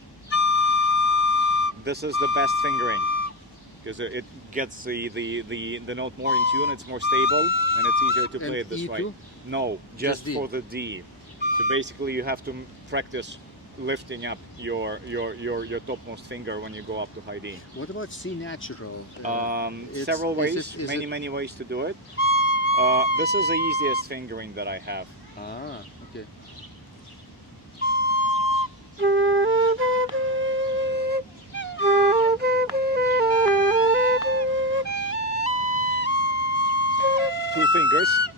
This is the best fingering, because it gets the note more in tune, it's more stable, and it's easier to play it this way. No, just for the D. So basically you have to practice lifting up your topmost finger when you go up to high D. What about C natural? Several ways, many ways to do it. This is the easiest fingering that I have. Ah, okay.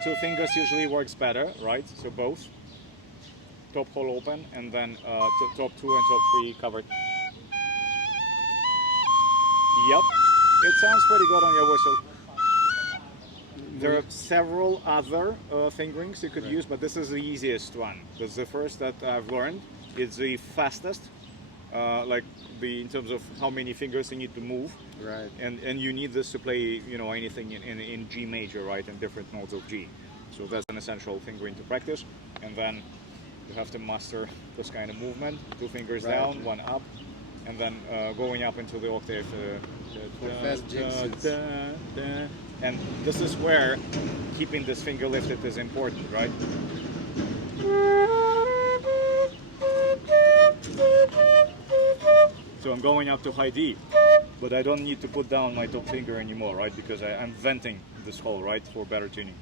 Two fingers usually works better, right? So both. Top hole open, and then top 2 and top 3 covered. Yep, it sounds pretty good on your whistle. There are several other fingerings you could use, but this is the easiest one. Because the first that I've learned is the fastest, like in terms of how many fingers you need to move. Right. And you need this to play, anything in G major, right, in different notes of G. So that's an essential fingering to practice. And then you have to master this kind of movement. 2 fingers down, 1 up, and then going up into the octave. And this is where keeping this finger lifted is important, right? So I'm going up to high D, but I don't need to put down my top finger anymore, right? Because I'm venting this hole, right, for better tuning.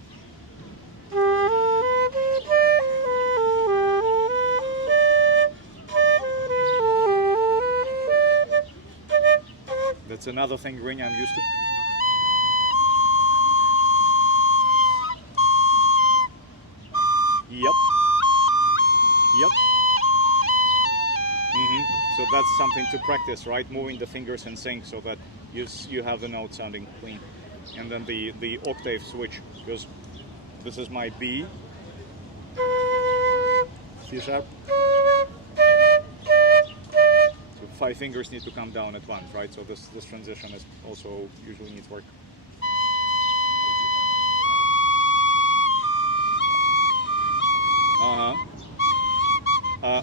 That's another fingering I'm used to. Yep. Yep. So that's something to practice, right? Moving the fingers in sync so that you have the note sounding clean. And then the octave switch, because this is my B, C sharp. So 5 fingers need to come down at once, right? So this transition is also usually needs work.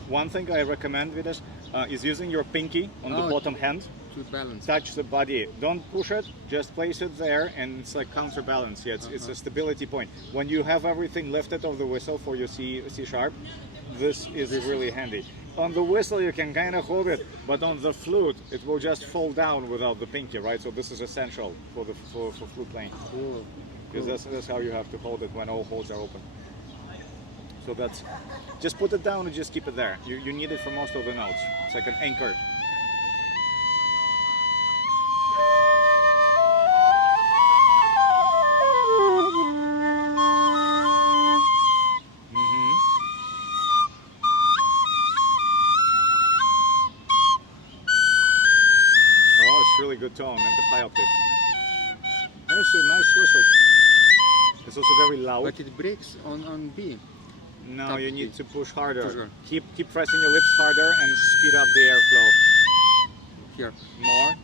One thing I recommend, Vidas, is using your pinky on the bottom hand to balance. Touch the body. Don't push it, just place it there, and it's like counterbalance. Yeah, it's a stability point. When you have everything lifted off the whistle for your C sharp, this is really handy. On the whistle you can kind of hold it, but on the flute it will just fall down without the pinky, right? So this is essential for flute playing. Cool. Because that's how you have to hold it when all holes are open. So that's, just put it down and just keep it there. You need it for most of the notes. It's like an anchor. Oh, it's really good tone and the high octave. That's a nice whistle. It's also very loud. But it breaks on B. No, Top you need B. to push harder. Sure. Keep pressing your lips harder and speed up the airflow. Here. More.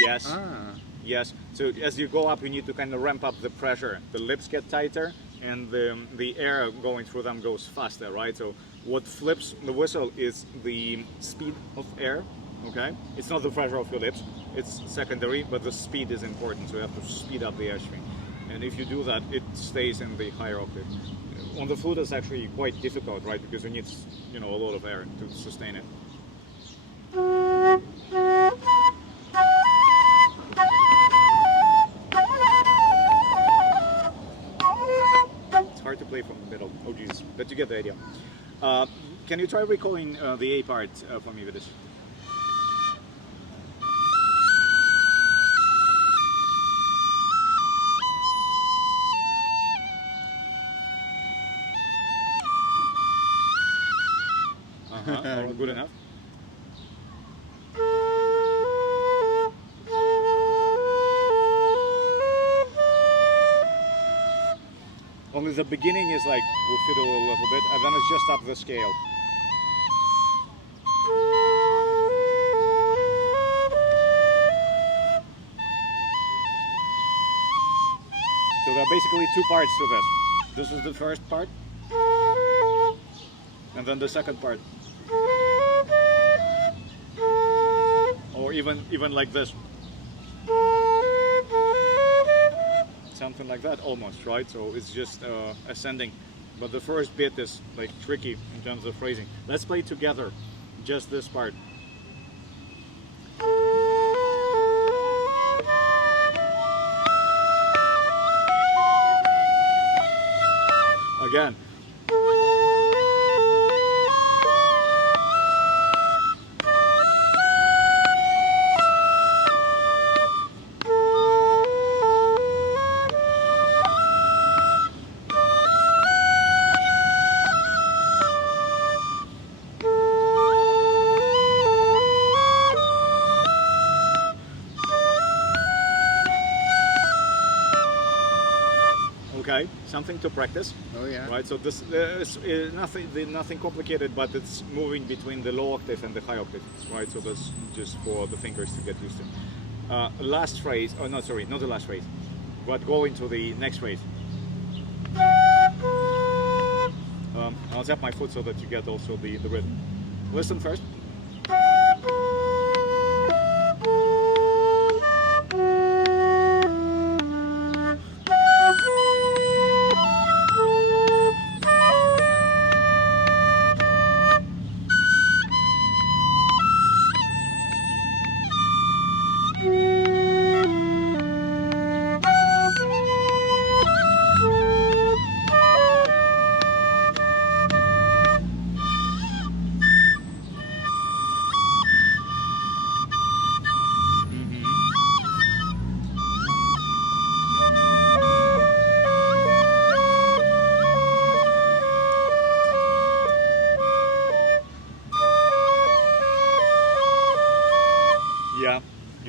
Yes. Ah. Yes. So as you go up, you need to kind of ramp up the pressure. The lips get tighter, and the air going through them goes faster, right? So what flips the whistle is the speed of air. Okay. It's not the pressure of your lips. It's secondary, but the speed is important. So you have to speed up the airstream. And if you do that, it stays in the higher octave. On the flute, it's actually quite difficult, right? Because you need, a lot of air to sustain it. It's hard to play from the middle. Oh Jesus! But you get the idea. Can you try recalling the A part for me with this? Good enough. Only the beginning is like, we'll fiddle a little bit, and then it's just up the scale. So there are basically 2 parts to this. This is the first part, and then the second part. Or even like this. Something like that almost, right? So it's just ascending. But the first bit is like tricky in terms of phrasing. Let's play together, just this part. Again. Okay, something to practice. Oh yeah. Right, so this is nothing complicated, but it's moving between the low octave and the high octave. Right, so that's just for the fingers to get used to. Last phrase. Oh no, sorry, not the last phrase, but go into the next phrase. I'll tap my foot so that you get also the rhythm. Listen first.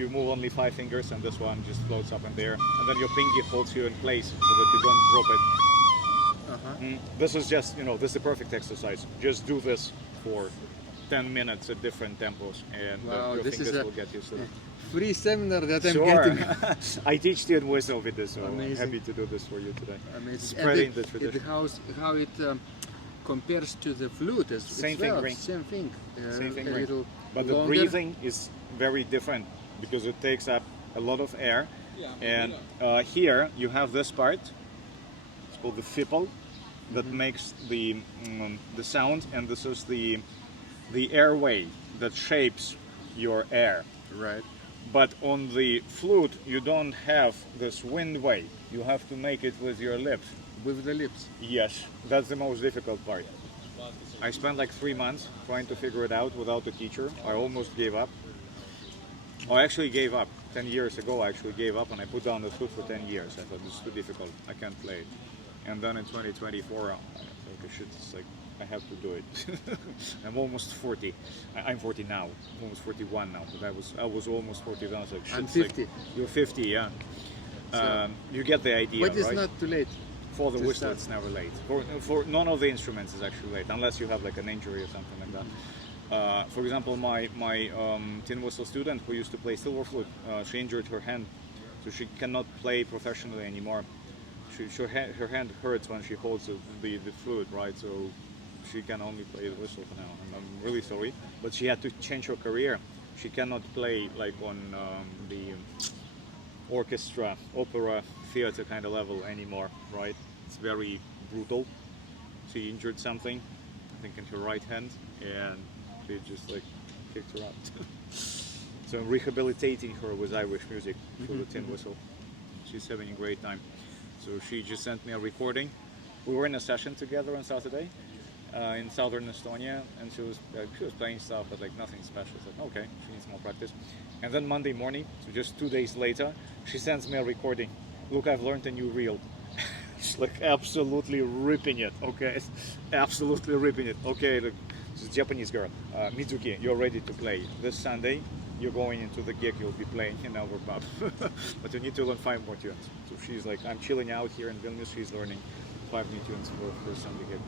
you move only 5 fingers, and this one just floats up in there, and then your pinky holds you in place so that you don't drop it. This is just, this is the perfect exercise. Just do this for 10 minutes at different tempos, and wow, your this fingers is a will get used to it. Free seminar that I'm Sure. getting. I teach the whistle with this, so Amazing. I'm happy to do this for you today. Amazing. Spreading And the tradition. how it compares to the flute as Same as thing, well. ring. Same thing. Same thing, a ring. little But the longer. breathing is very different because it takes up a lot of air. And here you have this part. It's called the fipple that makes the sound, and this is the airway that shapes your air. Right. But on the flute, you don't have this windway. You have to make it with your lips. With the lips. Yes, that's the most difficult part. I spent like 3 months trying to figure it out without a teacher. I almost gave up. I actually gave up. 10 years ago I actually gave up, and I put down the flute for 10 years. I thought this is too difficult. I can't play it. And then in 2024, I think it's like I have to do it. I'm almost 40. I'm 40 now. I'm almost 41 now, but I was almost 40 then. I was like, shit, I'm it's like, 50. you're 50, yeah. You get the idea, But it's right? not too late. For the to whistle, start. it's never late. For none of the instruments is actually late, unless you have like an injury or something like that. For example, my tin whistle student who used to play silver flute, she injured her hand, so she cannot play professionally anymore. Her hand hurts when she holds the flute, right? So she can only play the whistle for now. And I'm really sorry, but she had to change her career. She cannot play like on the orchestra, opera, theater kind of level anymore, right? It's very brutal. She injured something, I think in her right hand, and they just like kicked her out. So I'm rehabilitating her with Irish music for the tin whistle. She's having a great time. So she just sent me a recording. We were in a session together on Saturday in southern Estonia, and she was playing stuff, but like nothing special. It's like, okay, she needs more practice. And then Monday morning, so just 2 days later, she sends me a recording. Look, I've learned a new reel. She's like absolutely ripping it, okay? Absolutely ripping it. Okay, look, this is a Japanese girl, Mizuki, you're ready to play. This Sunday, you're going into the gig, you'll be playing in our pub. But you need to learn 5 more tunes. So she's like, I'm chilling out here in Vilnius, she's learning 5 new tunes for Sunday gig.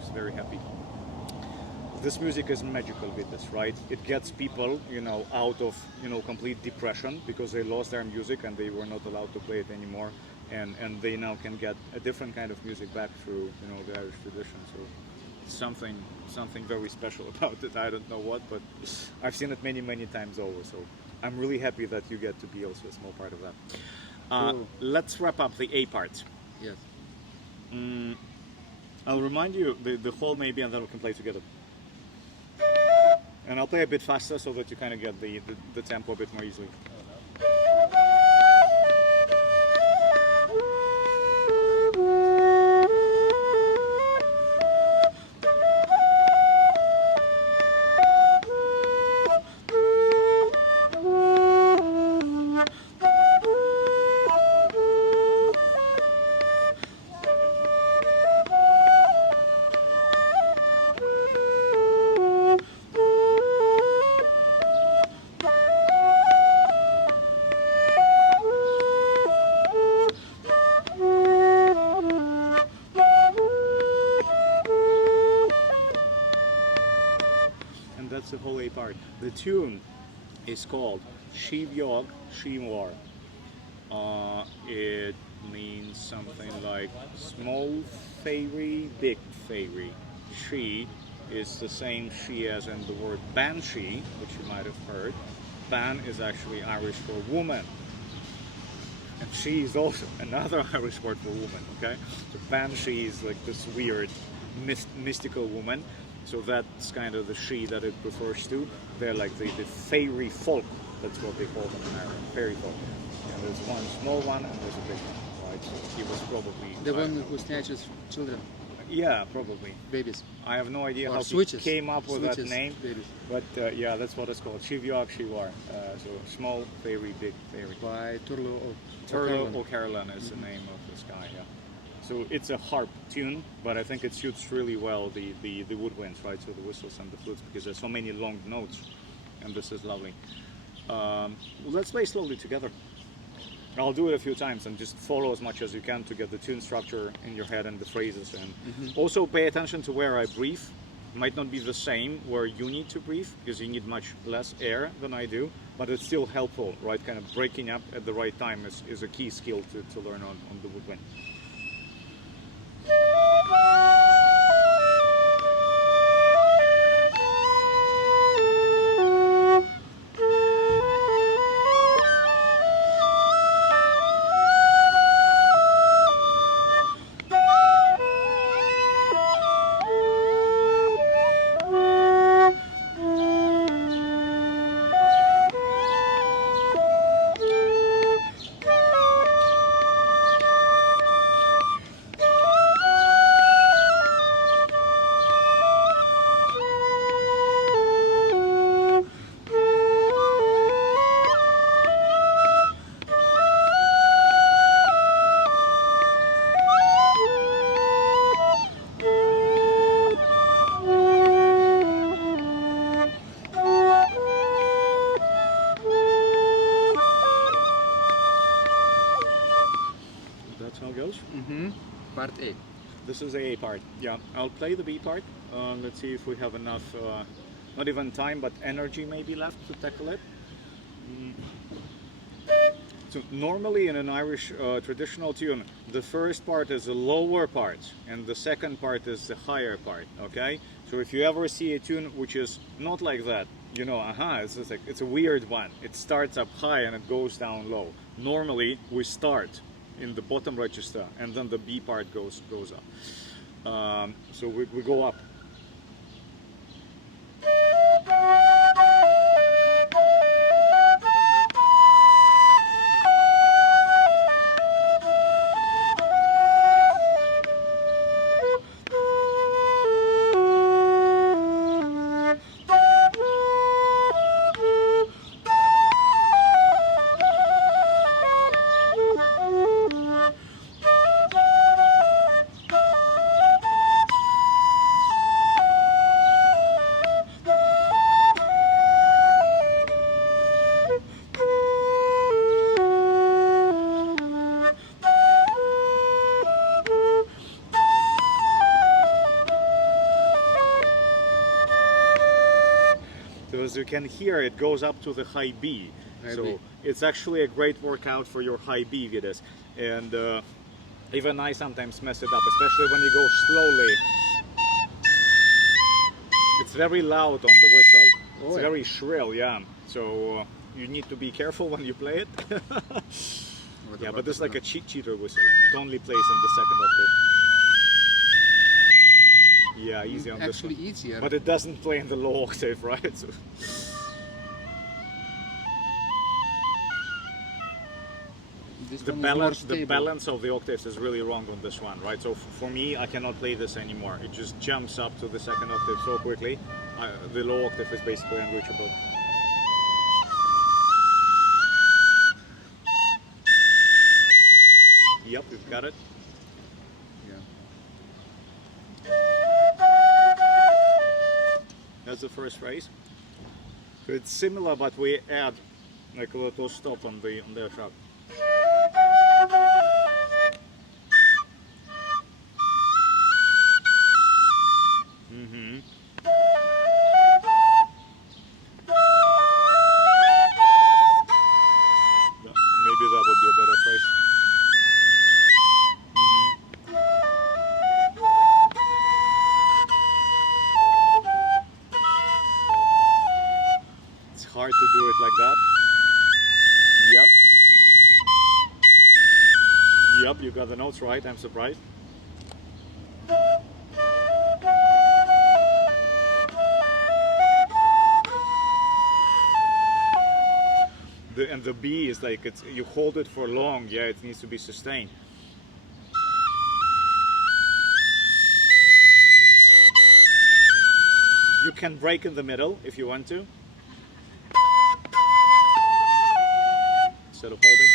She's very happy. This music is magical with this, right? It gets people, out of, complete depression because they lost their music and they were not allowed to play it anymore. And they now can get a different kind of music back through, the Irish tradition. So it's something very special about it. I don't know what, but I've seen it many, many times over. So I'm really happy that you get to be also a small part of that. Cool. Let's wrap up the A part. Yes. I'll remind you the whole maybe, and then we can play together. And I'll play a bit faster so that you kind of get the tempo a bit more easily. The whole A part. The tune is called Bheag, Mhor. It means something like small fairy, big fairy. She is the same she as in the word banshee, which you might have heard. Ban is actually Irish for woman. And she is also another Irish word for woman, okay? So banshee is like this weird, mystical woman. So that's kind of the she that it refers to. They're like the fairy folk. That's what they call them in Ireland, fairy folk. And there's one small one and there's a big one, right? So he was probably... The one who snatches children. Yeah, probably. Babies. I have no idea Or how switches. he came up with that Switches, name. babies. But yeah, that's what it's called. Bheag, Mhor. So small fairy, big fairy. By Turlough Turlough O'Carolan is the name of this guy, yeah. So it's a harp tune, but I think it suits really well the woodwinds, right? So the whistles and the flutes, because there's so many long notes, and this is lovely. Let's play slowly together. I'll do it a few times and just follow as much as you can to get the tune structure in your head and the phrases. And also pay attention to where I breathe. It might not be the same where you need to breathe because you need much less air than I do, but it's still helpful, right? Kind of breaking up at the right time is a key skill to learn on the woodwind. Part A. This is the A part. Yeah, I'll play the B part. Let's see if we have enough, not even time, but energy maybe left to tackle it. So normally in an Irish traditional tune, the first part is the lower part and the second part is the higher part, okay? So if you ever see a tune which is not like that, you know, it's just like, it's a weird one. It starts up high and it goes down low. Normally we start in the bottom register and then the B part goes up. So we go up. As you can hear, it goes up to the high B. So it's actually a great workout for your high B, Vidas. And even I sometimes mess it up, especially when you go slowly. It's very loud on the whistle. It's very shrill, yeah. So you need to be careful when you play it. Yeah, but this is like a cheater whistle. It only plays in the second octave. Yeah, easy on this one. Actually easier. But it doesn't play in the low octave, right? So the balance of the octaves is really wrong on this one, right? So for me, I cannot play this anymore. It just jumps up to the second octave so quickly. The low octave is basically unreachable. Yep, you've got it. That's the first phrase. So it's similar, but we add like a little stop on the sharp. Maybe that would be a better phrase. Hard to do it like that. Yep, you got the notes right, I'm surprised. And the B is like, you hold it for long, yeah, it needs to be sustained. You can break in the middle if you want to. Instead of holding.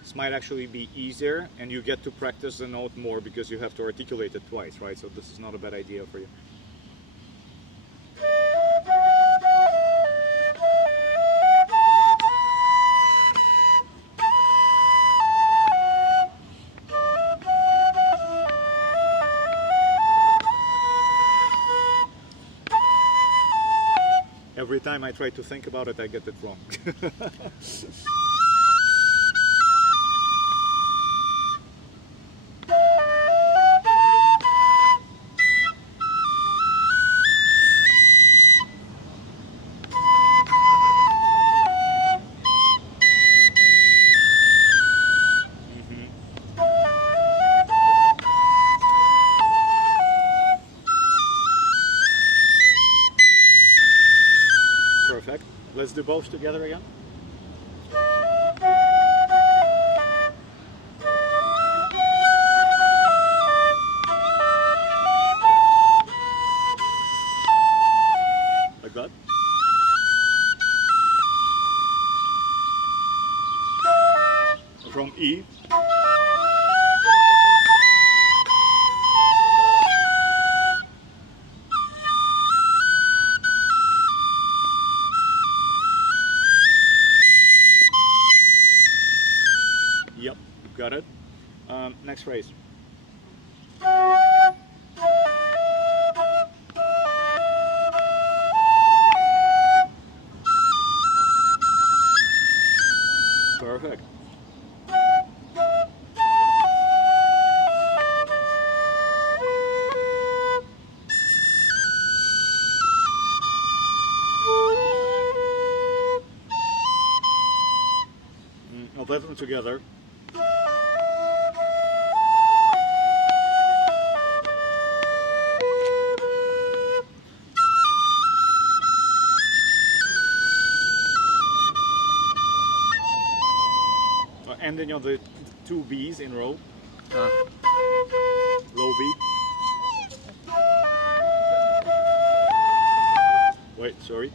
This might actually be easier and you get to practice the note more because you have to articulate it twice, right? So this is not a bad idea for you. Every time I try to think about it, I get it wrong. Perfect. Let's do both together again. Like that. From E. Yep, got it. Next phrase. Perfect. I'll let them together. Ending on the two B's in row. Low B. Wait, sorry.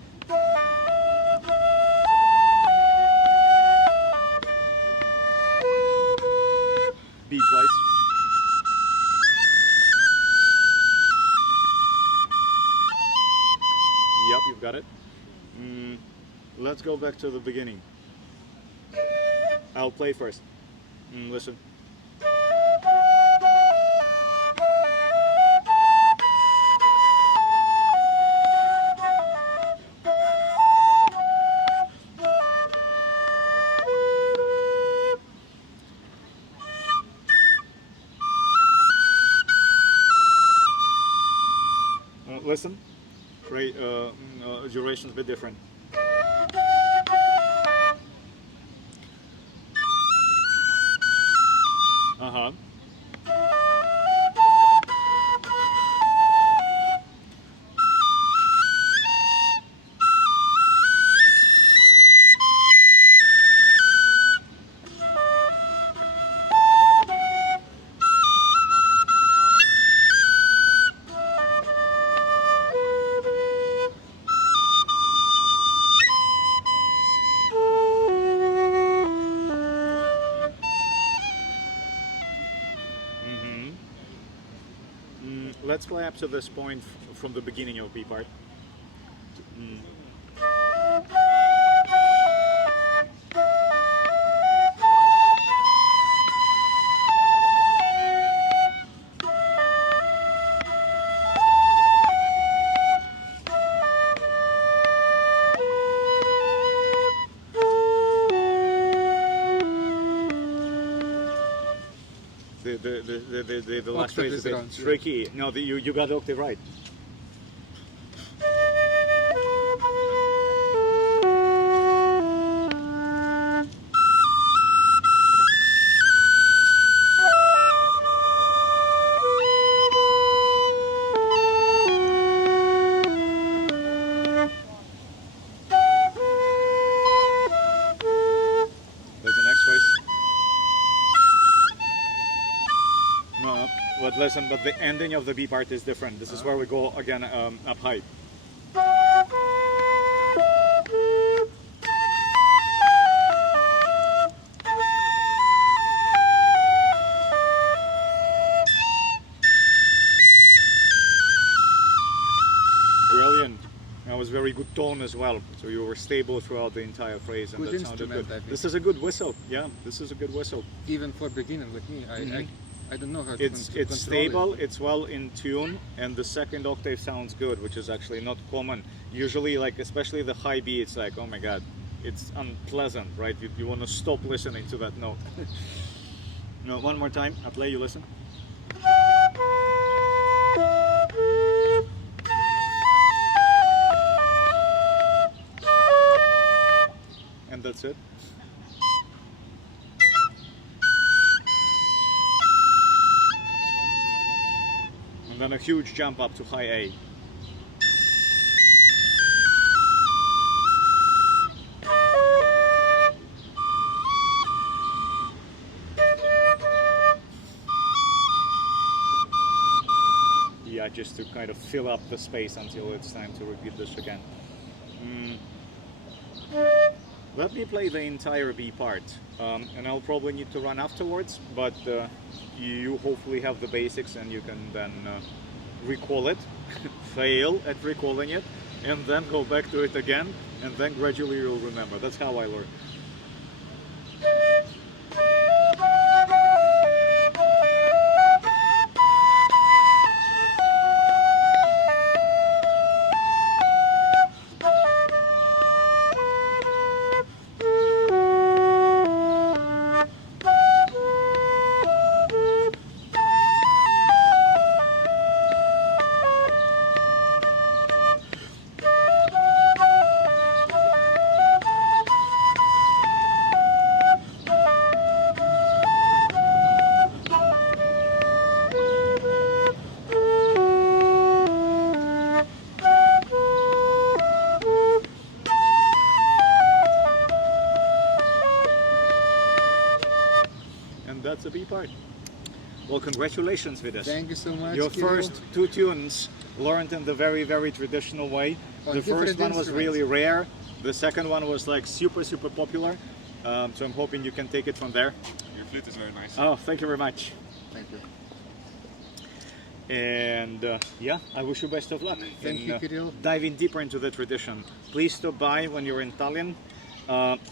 B twice. Yep, you've got it. Let's go back to the beginning. I'll play first. Listen. Listen. Great. Duration's a bit different. Uh-huh. Let's play up to this point from the beginning of B part. The last phrase is a bit tricky. No, you got the octave right. There's the next phrase. No, but listen, but the ending of the B part is different. This is where we go again up high. Brilliant. That was very good tone as well. So you were stable throughout the entire phrase, and Good that sounded instrument, good. I think. This is a good whistle. Yeah, this is a good whistle. Even for beginner like me, I don't know how to It's control stable, it. it's well in tune, and the second octave sounds good, which is actually not common. Usually, like especially the high B, it's like, oh my god, it's unpleasant, right? You want to stop listening to that note. No, one more time, I play, you listen. And that's it. And then a huge jump up to high A. Yeah, just to kind of fill up the space until it's time to repeat this again. Let me play the entire B part, and I'll probably need to run afterwards, but you hopefully have the basics and you can then recall it, fail at recalling it, and then go back to it again, and then gradually you'll remember. That's how I learn. That's the B part. Well, congratulations, Vidas. Thank you so much, Your Kirill. first two tunes learned in the very, very traditional way. On The first one different was really rare. The second one was like super, super popular. So I'm hoping you can take it from there. Your flute is very nice. Oh, thank you very much. Thank you. And yeah, I wish you best of luck. Thank you, Kirill. Diving deeper into the tradition. Please stop by when you're in Tallinn.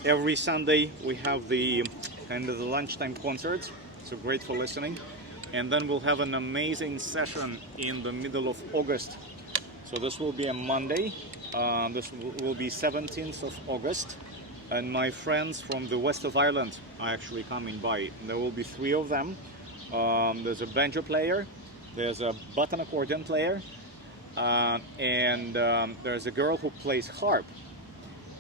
Every Sunday we have the kind of the lunchtime concerts, so great for listening. And then we'll have an amazing session in the middle of August. So this will be a Monday. This will be 17th of August. And my friends from the west of Ireland are actually coming by. There will be 3 of them. There's a banjo player, there's a button accordion player, and there's a girl who plays harp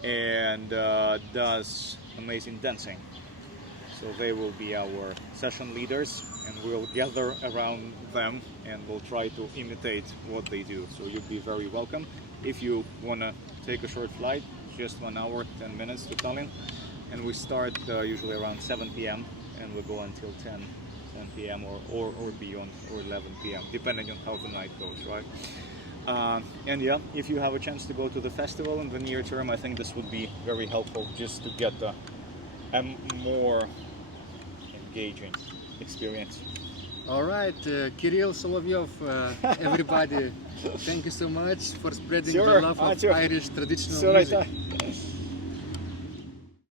and does amazing dancing. So they will be our session leaders, and we'll gather around them and we'll try to imitate what they do. So you'll be very welcome. If you want to take a short flight, just 1 hour, 10 minutes to Tallinn, and we start usually around 7 p.m. and we go until 10 p.m. or beyond, or 11 p.m. depending on how the night goes, right? And yeah, if you have a chance to go to the festival in the near term, I think this would be very helpful just to get a more engaging experience. All right, Kirill Solovyov, everybody, thank you so much for spreading the love of Irish traditional music.